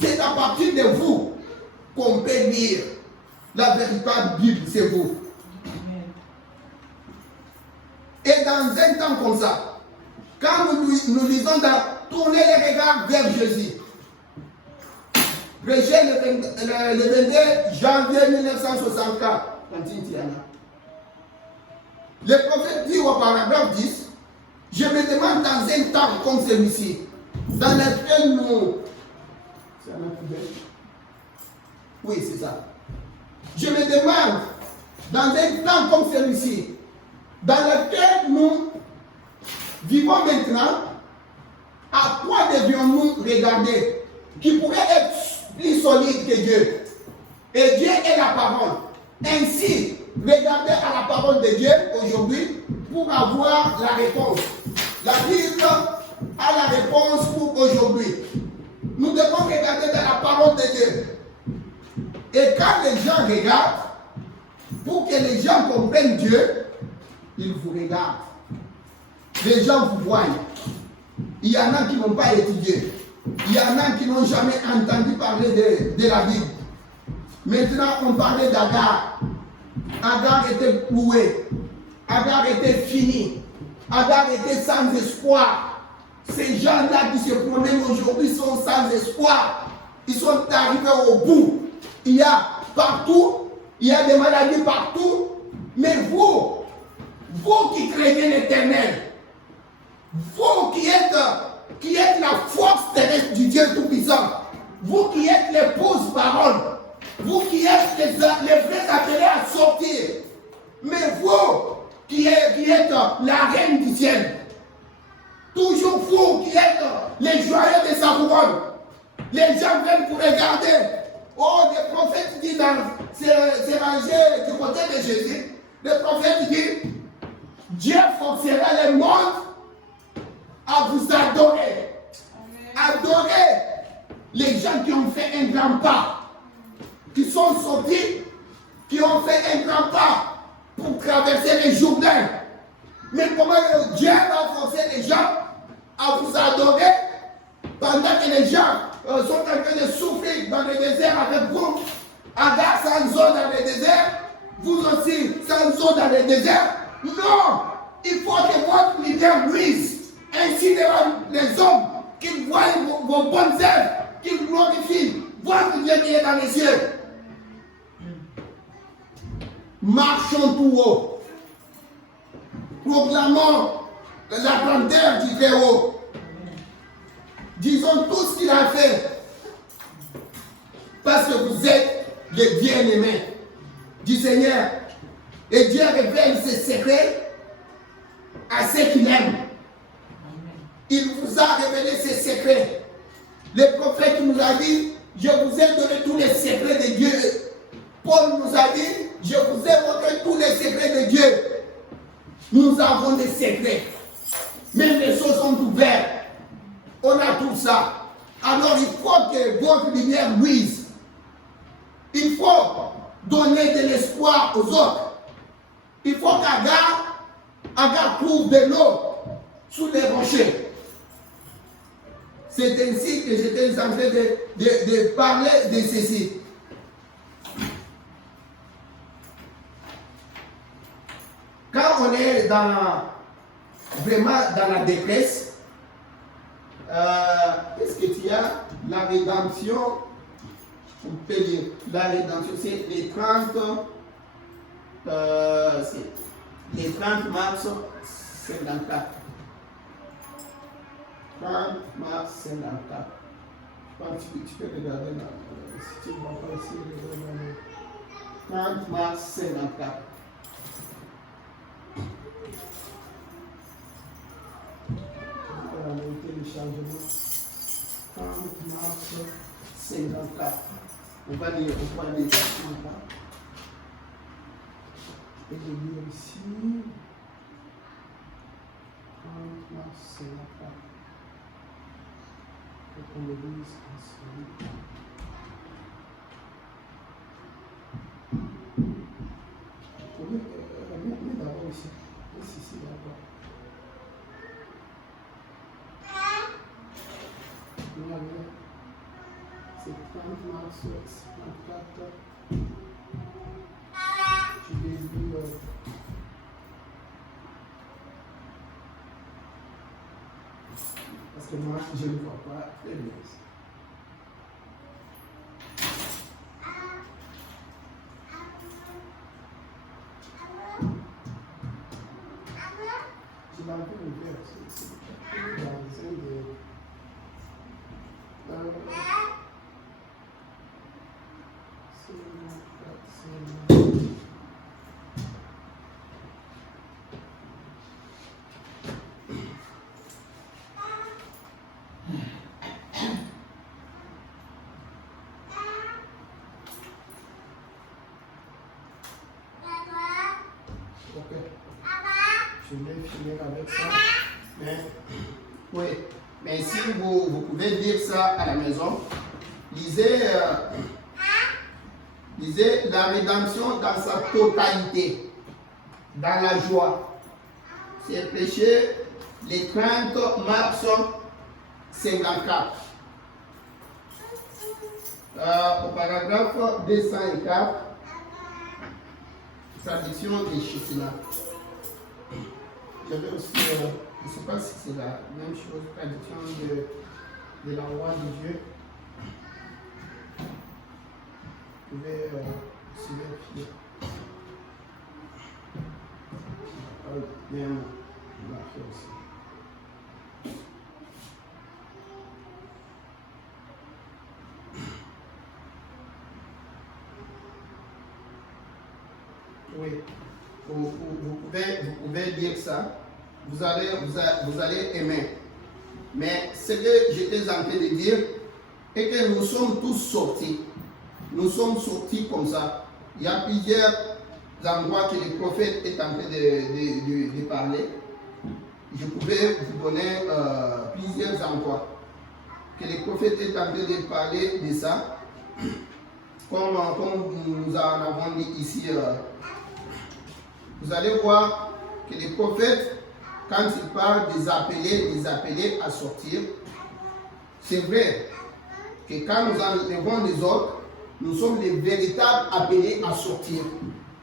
c'est à partir de vous qu'on peut lire. La véritable Bible, c'est vous. Et dans un temps comme ça, quand nous lisons tourner les regards vers Jésus, prêcher le 22 janvier 1964, le prophète dit au paragraphe 10, je me demande dans un temps comme celui-ci, dans lequel nous... C'est un poubelle? Oui, c'est ça. Je me demande, dans un temps comme celui-ci, dans lequel nous vivons maintenant, à quoi devions-nous regarder qui pourrait être plus solide que Dieu? Et Dieu est la parole. Ainsi, regardez à la parole de Dieu aujourd'hui pour avoir la réponse. La Bible a la réponse pour aujourd'hui. Nous devons regarder dans la parole de Dieu. Et quand les gens regardent, pour que les gens comprennent Dieu, ils vous regardent. Les gens vous voient. Il y en a qui n'ont pas étudié. Il y en a qui n'ont jamais entendu parler de la Bible. Maintenant, on parlait d'Agar. Agar était cloué. Agar était fini. Agar était sans espoir. Ces gens-là qui se promènent aujourd'hui sont sans espoir. Ils sont arrivés au bout. Il y a partout, il y a des maladies partout. Mais vous qui craignez l'Éternel, vous qui êtes la force terrestre du Dieu Tout-Puissant, vous qui êtes l'épouse parole, vous qui êtes les vrais appelés à sortir, mais vous qui êtes la reine du ciel, toujours vous qui êtes les joyeux de sa couronne, les gens viennent vous regarder. Oh, le prophète dit dans ces rangées du côté de Jésus, le prophète dit, Dieu forcera les mondes à vous adorer. Adorer les gens qui ont fait un grand pas, qui sont sortis, qui ont fait un grand pas pour traverser les Jourdains. Mais comment Dieu va forcer les gens à vous adorer pendant que les gens sont en train de souffrir dans le désert avec vous? Agar sans eau dans le désert, vous aussi sans eau dans le désert. Non, il faut que votre lumière luise ainsi devant les hommes, qu'ils voient vos bonnes œuvres, qu'ils glorifient votre Dieu qui est dans les cieux. Marchons tout haut, proclamons la grandeur du Très-Haut. Disons tout ce qu'il a fait. Parce que vous êtes les bien-aimés du Seigneur. Et Dieu révèle ses secrets à ceux qu'il aime. Il vous a révélé ses secrets. Le prophète nous a dit, je vous ai donné tous les secrets de Dieu. Paul nous a dit, je vous ai montré tous les secrets de Dieu. Nous avons des secrets. Même les choses sont ouvertes. On a tout ça. Alors il faut que votre lumière luise. Il faut donner de l'espoir aux autres. Il faut qu'Agar trouve de l'eau sous les rochers. C'est ainsi que j'étais en train de parler de ceci. Quand on est vraiment dans la détresse, qu'est-ce que tu as? La rédemption, on peut dire, la rédemption, c'est les 30 mars 54. 30 mars 54. Je pense que tu peux regarder là, si tu ne vois pas ici, 30 mars 54. Le téléchargement 30 mars 54. On va lire ça. Et je vais lire ici 30 mars 54. Et qu'on le lise ensemble. Mais d'abord ici. Ici d'abord. C'est 30 mars 54. Je l'ai lu. Parce que moi, je ne vois pas très bien. Je l'avais ouvert. C'est dans un de. Je vais finir avec ça. Mais, oui. Mais si vous pouvez lire ça à la maison, lisez la rédemption dans sa totalité, dans la joie. C'est prêché les 30 mars 54. Au paragraphe 204, traduction de Chitila. J'avais aussi, je ne sais pas si c'est la même chose, traduction de la loi de Dieu. Vous pouvez aussi vérifier. Bien, on l'a fait aussi. Oui. Vous pouvez dire ça, vous allez aimer. Mais ce que j'étais en train de dire est que nous sommes tous sortis. Nous sommes sortis comme ça. Il y a plusieurs endroits que le prophète est en train de parler. Je pouvais vous donner plusieurs endroits que le prophète est en train de parler de ça. Comme nous en avons dit ici. Vous allez voir que les prophètes, quand ils parlent des appelés à sortir, c'est vrai que quand nous enlevons les autres, nous sommes les véritables appelés à sortir.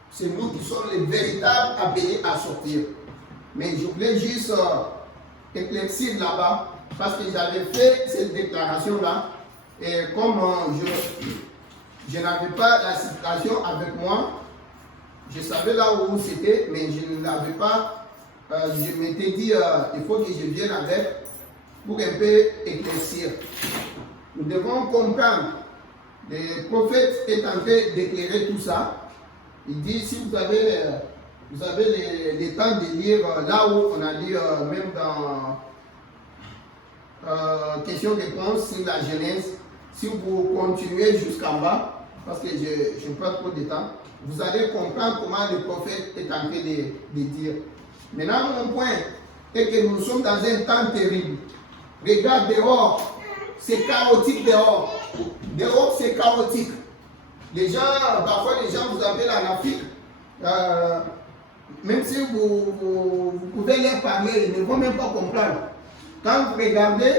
C'est nous qui sommes les véritables appelés à sortir. Mais je voulais juste éclaircir là-bas, parce que j'avais fait cette déclaration-là, et comme je n'avais pas la situation avec moi, je savais là où c'était, mais je ne l'avais pas je m'étais dit, il faut que je vienne avec pour un peu éclaircir. Nous devons comprendre. Le prophète est en train d'éclairer tout ça. Il dit, si vous avez le temps de lire là où on a dit, même dans question-réponse sur la Genèse, si vous continuez jusqu'en bas, parce que je n'ai pas trop de temps, vous allez comprendre comment le prophète est en train de dire. Maintenant, mon point est que nous sommes dans un temps terrible. Regarde dehors, c'est chaotique dehors. Dehors, c'est chaotique. Les gens, parfois les gens vous appellent en Afrique, même si vous pouvez leur parler, ils ne vont même pas comprendre. Quand vous regardez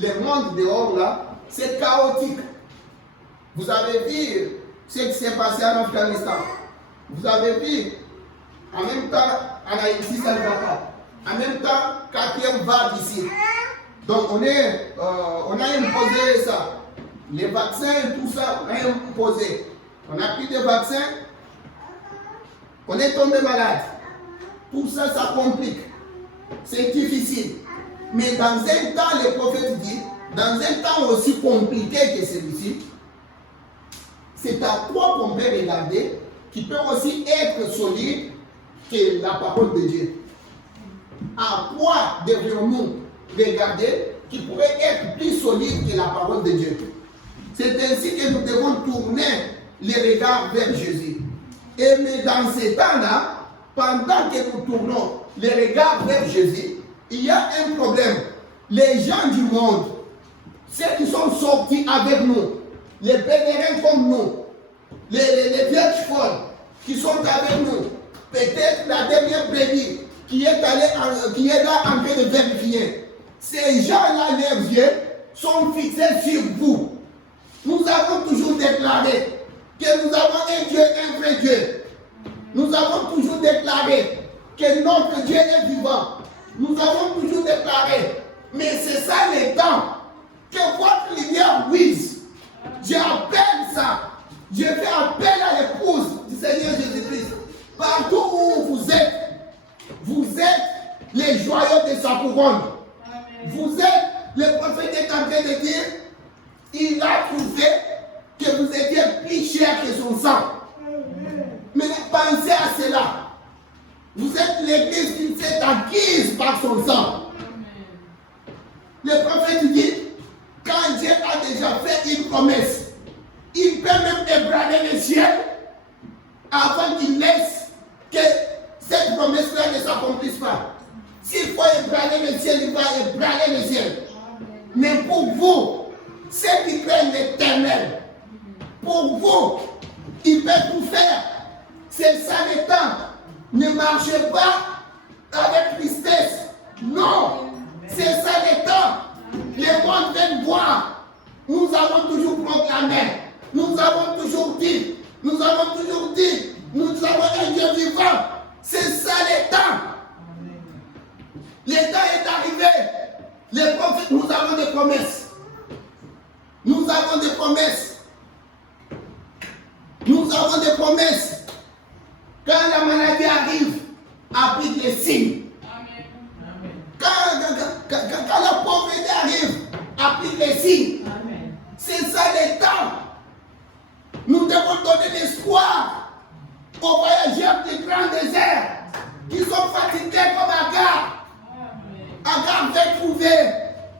le monde dehors là, c'est chaotique. Vous avez vu ce qui s'est passé en Afghanistan. Vous avez vu, en même temps, en Haïti, ça ne va pas. En même temps, 4e vague ici. Donc on a imposé ça. Les vaccins et tout ça, on a imposé. On a pris des vaccins, on est tombé malade. Tout ça, ça complique. C'est difficile. Mais dans un temps, le prophète dit, dans un temps aussi compliqué que celui-ci, c'est à quoi qu'on peut regarder qui peut aussi être solide que la parole de Dieu. À quoi devrions-nous regarder qui pourrait être plus solide que la parole de Dieu? C'est ainsi que nous devons tourner les regards vers Jésus. Et mais dans ces temps-là, pendant que nous tournons les regards vers Jésus, il y a un problème. Les gens du monde, ceux qui sont sortis avec nous, les pèlerins comme nous, les vierges folles qui sont avec nous, peut-être la dernière brebis qui est là en train de vérifier. Ces gens-là, leurs yeux sont fixés sur vous. Nous avons toujours déclaré que nous avons un Dieu, un vrai Dieu. Nous avons toujours déclaré que notre Dieu est vivant. Nous avons toujours déclaré, mais c'est ça le temps que votre lumière luise. J'appelle ça. Je fais appel à l'épouse du Seigneur Jésus-Christ. Partout où vous êtes les joyaux de sa couronne. Vous êtes, le prophète est en train de dire, il a trouvé que vous étiez plus cher que son sang. Mais pensez à cela. Vous êtes l'église qui s'est acquise par son sang. Le prophète dit, quand Dieu a déjà fait une promesse, il peut même ébranler le ciel avant qu'il laisse que cette promesse-là ne s'accomplisse pas. S'il faut ébranler le ciel, il va ébranler le ciel. Mais pour vous, ceux qui craignent l'éternel, pour vous, il peut tout faire. C'est ça le temps. Ne marchez pas avec tristesse. Non, c'est ça le temps. Les monde viennent voir. Nous avons toujours proclamé. Nous avons toujours dit. Nous avons un Dieu vivant. C'est ça le temps. Le temps est arrivé. Les prophètes, nous avons des promesses. Nous avons des promesses. Nous avons des promesses. Quand la maladie arrive, applique les signes. Quand la pauvreté arrive, applique les signes. C'est ça le temps. Nous devons donner l'espoir aux voyageurs du grand désert qui sont fatigués comme Agar. Agar veut trouver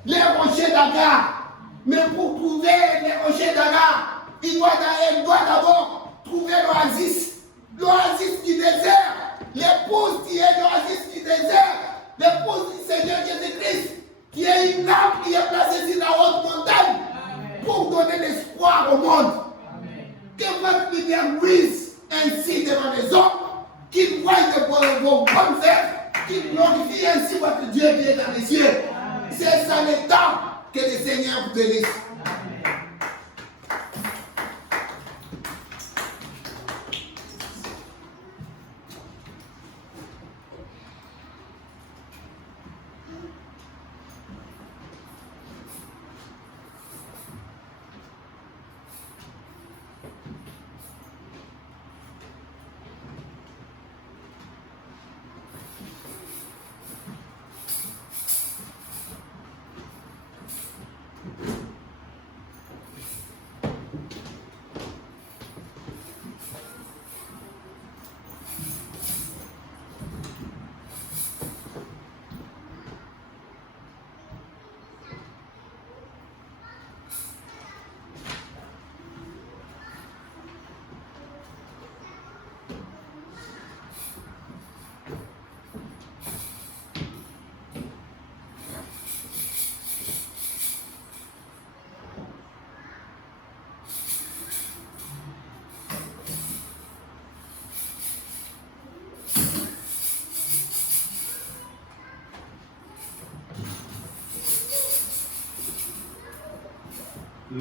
les rochers d'Agar. Mais pour trouver les rochers d'Agar, il doit d'abord trouver l'oasis. L'oasis du désert. L'épouse qui est l'oasis du désert. L'épouse du Seigneur Jésus-Christ. Qui est une lampe qui est placée sur la haute montagne. Pour donner l'espoir au monde. Que votre lumière luise ainsi devant les hommes. Qu'ils voient vos bonnes œuvres. Qu'ils glorifient ainsi votre Dieu qui est dans les cieux. C'est ça le temps que le Seigneur vous bénisse.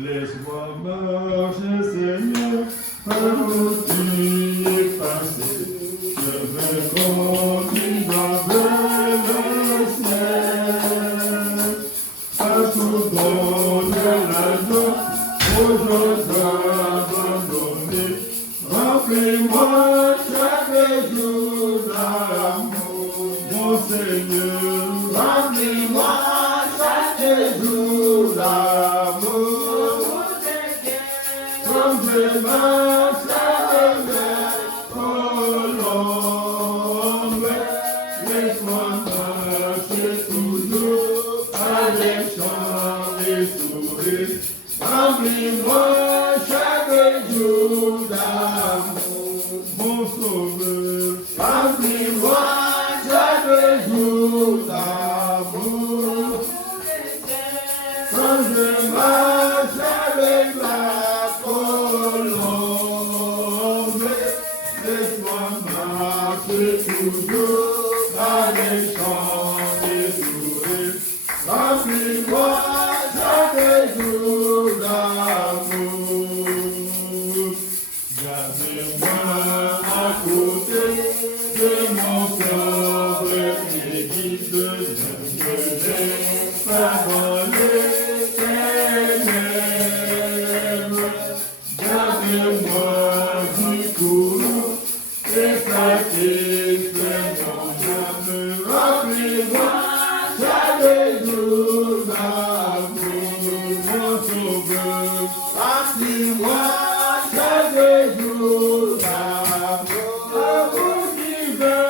Laisse-moi marcher, Seigneur, par où tu es passé. Je veux continuer vers le ciel. Partout donne la joie, aux jours abandonnés. Remplis-moi chaque jour d'amour, mon Seigneur. Remplis-moi chaque jour d'amour. Comme je marche avec mes colombes, laisse-moi marcher toujours avec chant et sourire. Remplis-moi chaque jour d'amour, mon sauveur. Remplis-moi chaque jour d'amour. Quand je marche avec la colombe, laisse-moi marcher toujours avec chant et sourire. Remplis-moi chaque jour d'amour. Gardez-moi à côté de mon corps et guide de parole éternelle. Gardez-moi du courroux et satisfait mon âme. Remplis-moi chaque jour d'amour, mon sauveur. Remplis-moi chaque jour d'amour, amour divin,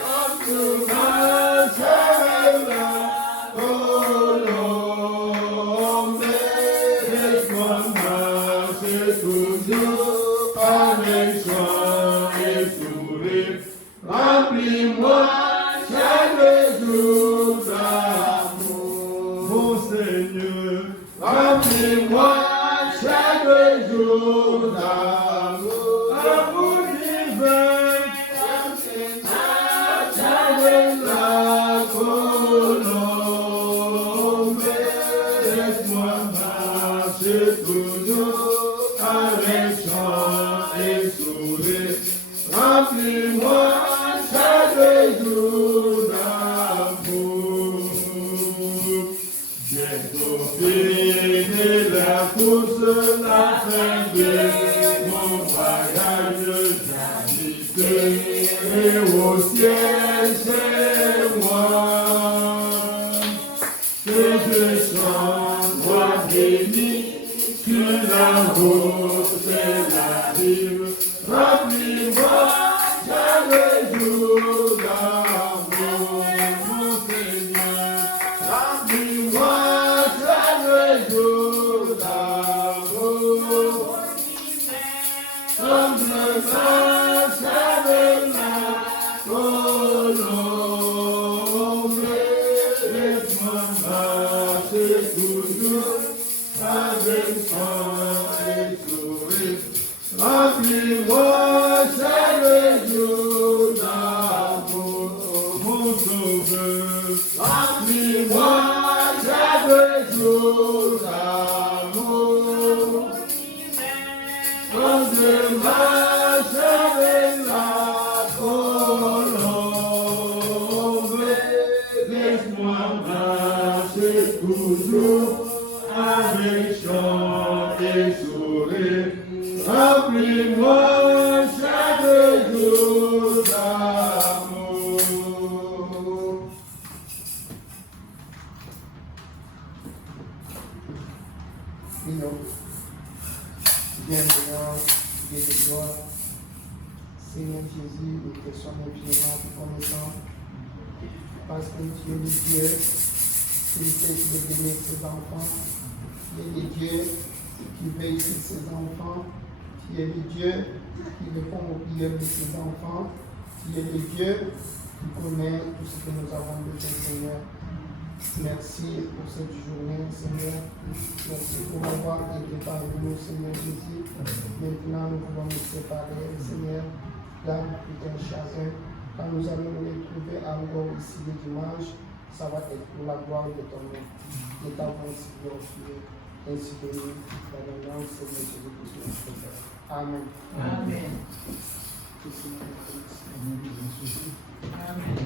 comme tu marches avec la colombe. Laisse-moi marcher toujours avec chant et sourire. Remplis-moi chaque jour d'amour, mon Seigneur. Remplis-moi chaque jour d'amour, amour divin, comme tu marches avec la colombe. Laisse-moi marcher toujours avec chant et sourire. Remplis-moi chaque jour d'amour. Bientôt fini la course, la fin de mon voyage, j'habiterai au ciel chez moi. Que je chante, moi béni, sur la route et la rive. Remplis-moi chaque jour d'amour, mon Seigneur. Remplis-moi chaque jour d'amour. Comme je marche avec la colombe, laisse-moi marcher toujours avec chant et sourire. Remplis-moi chaque jour d'amour, mon sauveur. Remplis-moi chaque jour d'amour. Quand je marche avec la colombe, laisse-moi marcher toujours avec chant et sourire. Remplis-moi chaque jour d'amour. Prions. Bienveillant, Dieu de gloire, Seigneur Jésus, nous te sommes infiniment reconnaissants parce que tu es le Dieu qui essaie de bénir ses enfants, tu es le Dieu qui veille sur ses enfants, tu es le Dieu qui répond aux prières de ses enfants, tu es le Dieu qui connaît tout ce que nous avons besoin, Seigneur. Merci pour cette journée, Seigneur. Merci pour avoir été parmi nous, Seigneur Jésus. Maintenant, nous pouvons nous séparer, Seigneur, là, tout un chacun. Quand nous allons nous retrouver encore ici le dimanche, ça va être pour la gloire de ton nom. Et ta bonté, Dieu. ainsi que nous, dans le nom du Seigneur Jésus-Christ, notre Père. Amen. Amen. Amen.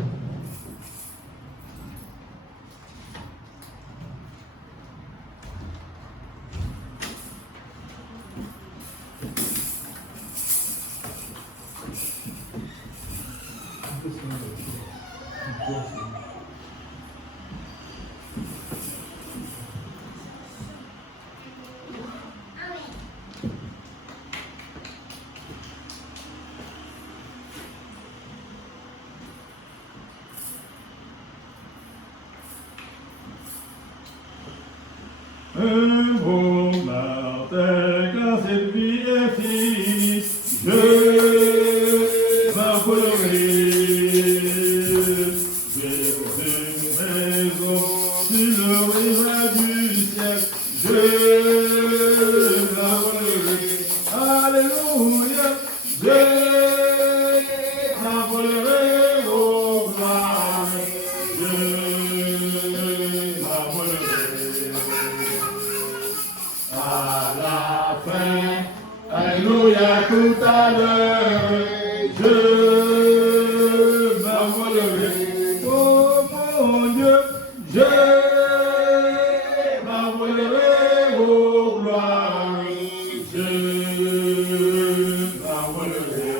Un beau matin, quand cette vie est finie, je m'envolerai vers une maison sur le rivage du ciel. Je m'envolerai, alléluia, je m'envolerai au gloire, je m'envolerai. À la fin, alléluia, tout à l'heure, je m'envolerai, oh mon Dieu, je m'envolerai aux gloires, je m'envolerai.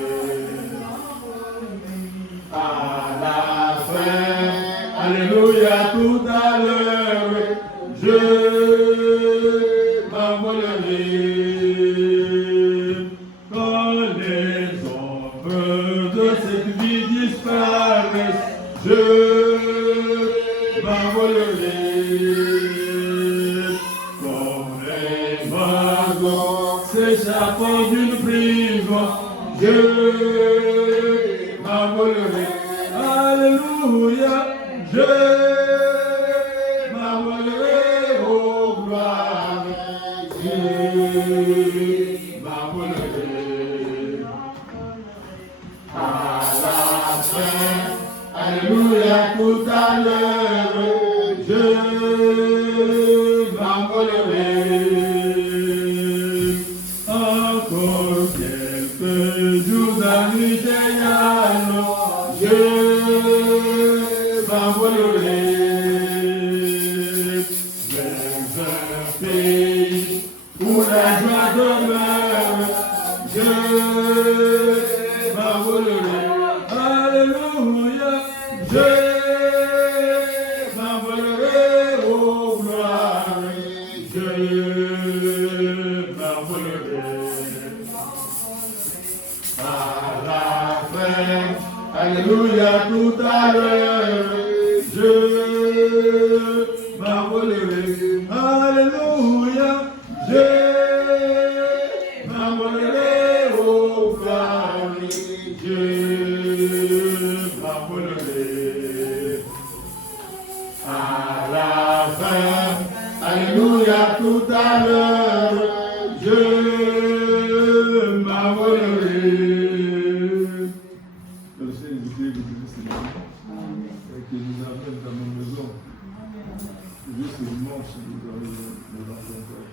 À la fin, alléluia, tout à l'heure, je m'envolerai. Quand les ombres de cette vie disparaissent, je m'envolerai. Comme les wagons s'échappant d'une prison, je m'envolerai. Alléluia, je m'envolerai aux gloires. Je m'envolerai. À la fin, alléluia, tout à l'heure, je m'envolerai. Encore quelques jours d'Américaine, je m'envolerai. Vers un pays où la joie demeure, je m'envolerai. Alléluia, je m'envolerai aux gloires, je m'envolerai. À la fin, alléluia, tout à l'heure, je m'envolerai. Alléluia, je m'envolerai aux gloires, je m'envolerai. À la fin, alléluia, tout à l'heure, je m'envolerai. Que le Seigneur nous bénisse, et qu'il nous amène dans nos maisons. Juste le dimanche, nous allons nous rencontrer.